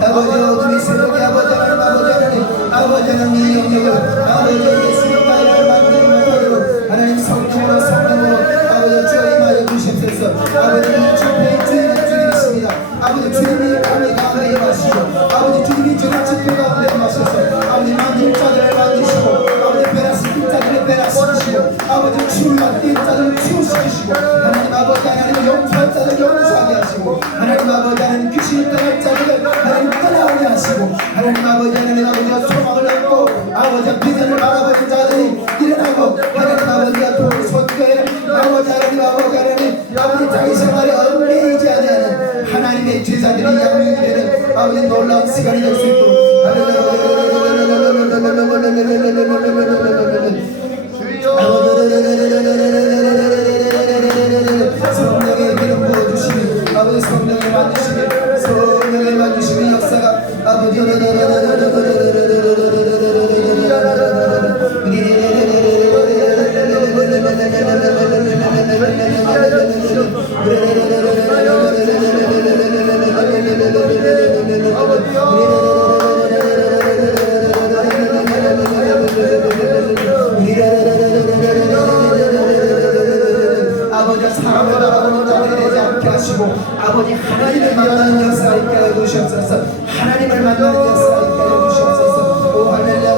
아버지 어둠이 새롭게 아버지 하나님 이 영역을 아버지 예수의 나이를 만들지 못하도록 하나님 성령으로 아버지 주여 임하여 주십소서. 아버지 이 집회의 주님이십니다. 아버지 주님이 감히 가운데 임하시고 아버지 주님이 주님 집회 가운데 임하셔서 아버지 만질 자들을 만지시고 아버지 변화시킬 자들을 변화시키시고 아버지 치유한 뛸 자들을 치유시키시고 하나님 아버지 하나님 용서할 자들을 용서하게 하시고 하나님 아버지 하나님 귀신이 떠날 자들을 하나님 떠나오게 하시고 하나님 아버지 하나님 아버지가 소망을 얻고 아버지 비전을 바라보는 자들이 일어나고 하나님 아버지가 그 손교에 아버지 하나님 아버지 자기 생활에 얽매이지 않는 하나님의 제자들이 양육이 되는 아버지 놀라운 시간이 될 수 있도록 성령의 기름 부어주시니 아버지 성령의 만드시니 성령의 만드시니 역사가 아버지 아버지 사람을 바라보는 자들이 되지 않게 하시고 아버지 하나님을 만나는 역사가 있게 하여 주시옵소서. 하나님을 만나는 역사가 있게 하여 주시옵소서. 오 할렐루야.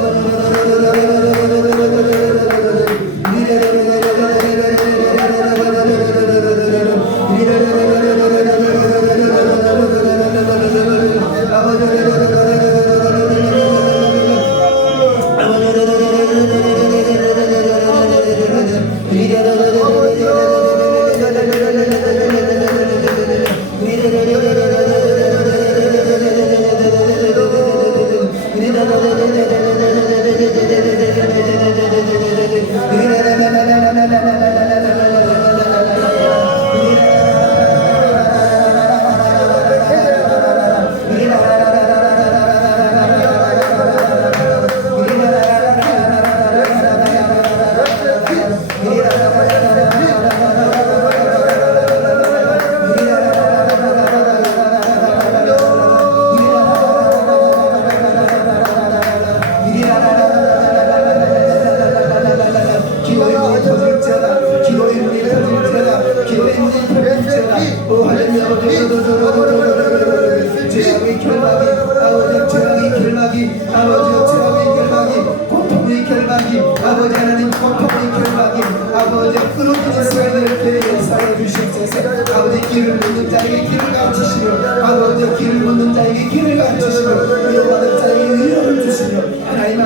죄악의 결박이 아버지 죄악의 결박이 아버지 죄악의 결박이 고통의 결박이 아버지 하나님 고통의 결박이 아버지 끊어지는 시간을 역사해 주시옵소서. 아버지 길을 묻는 자에게 길을 가르치시며 아버지 길을 묻는 자에게 길을 가르치시며 위로받은 자에게 위로를 주시며 하나님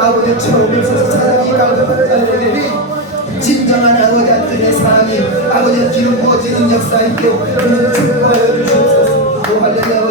아버지 처음에 없어서 사랑이 갈급한 자에게 진정한 아버지 아들의 사랑이 아버지 기름 부어지는 역사 있게 그는 축복하여 주시옵소서. 오 할렐루야.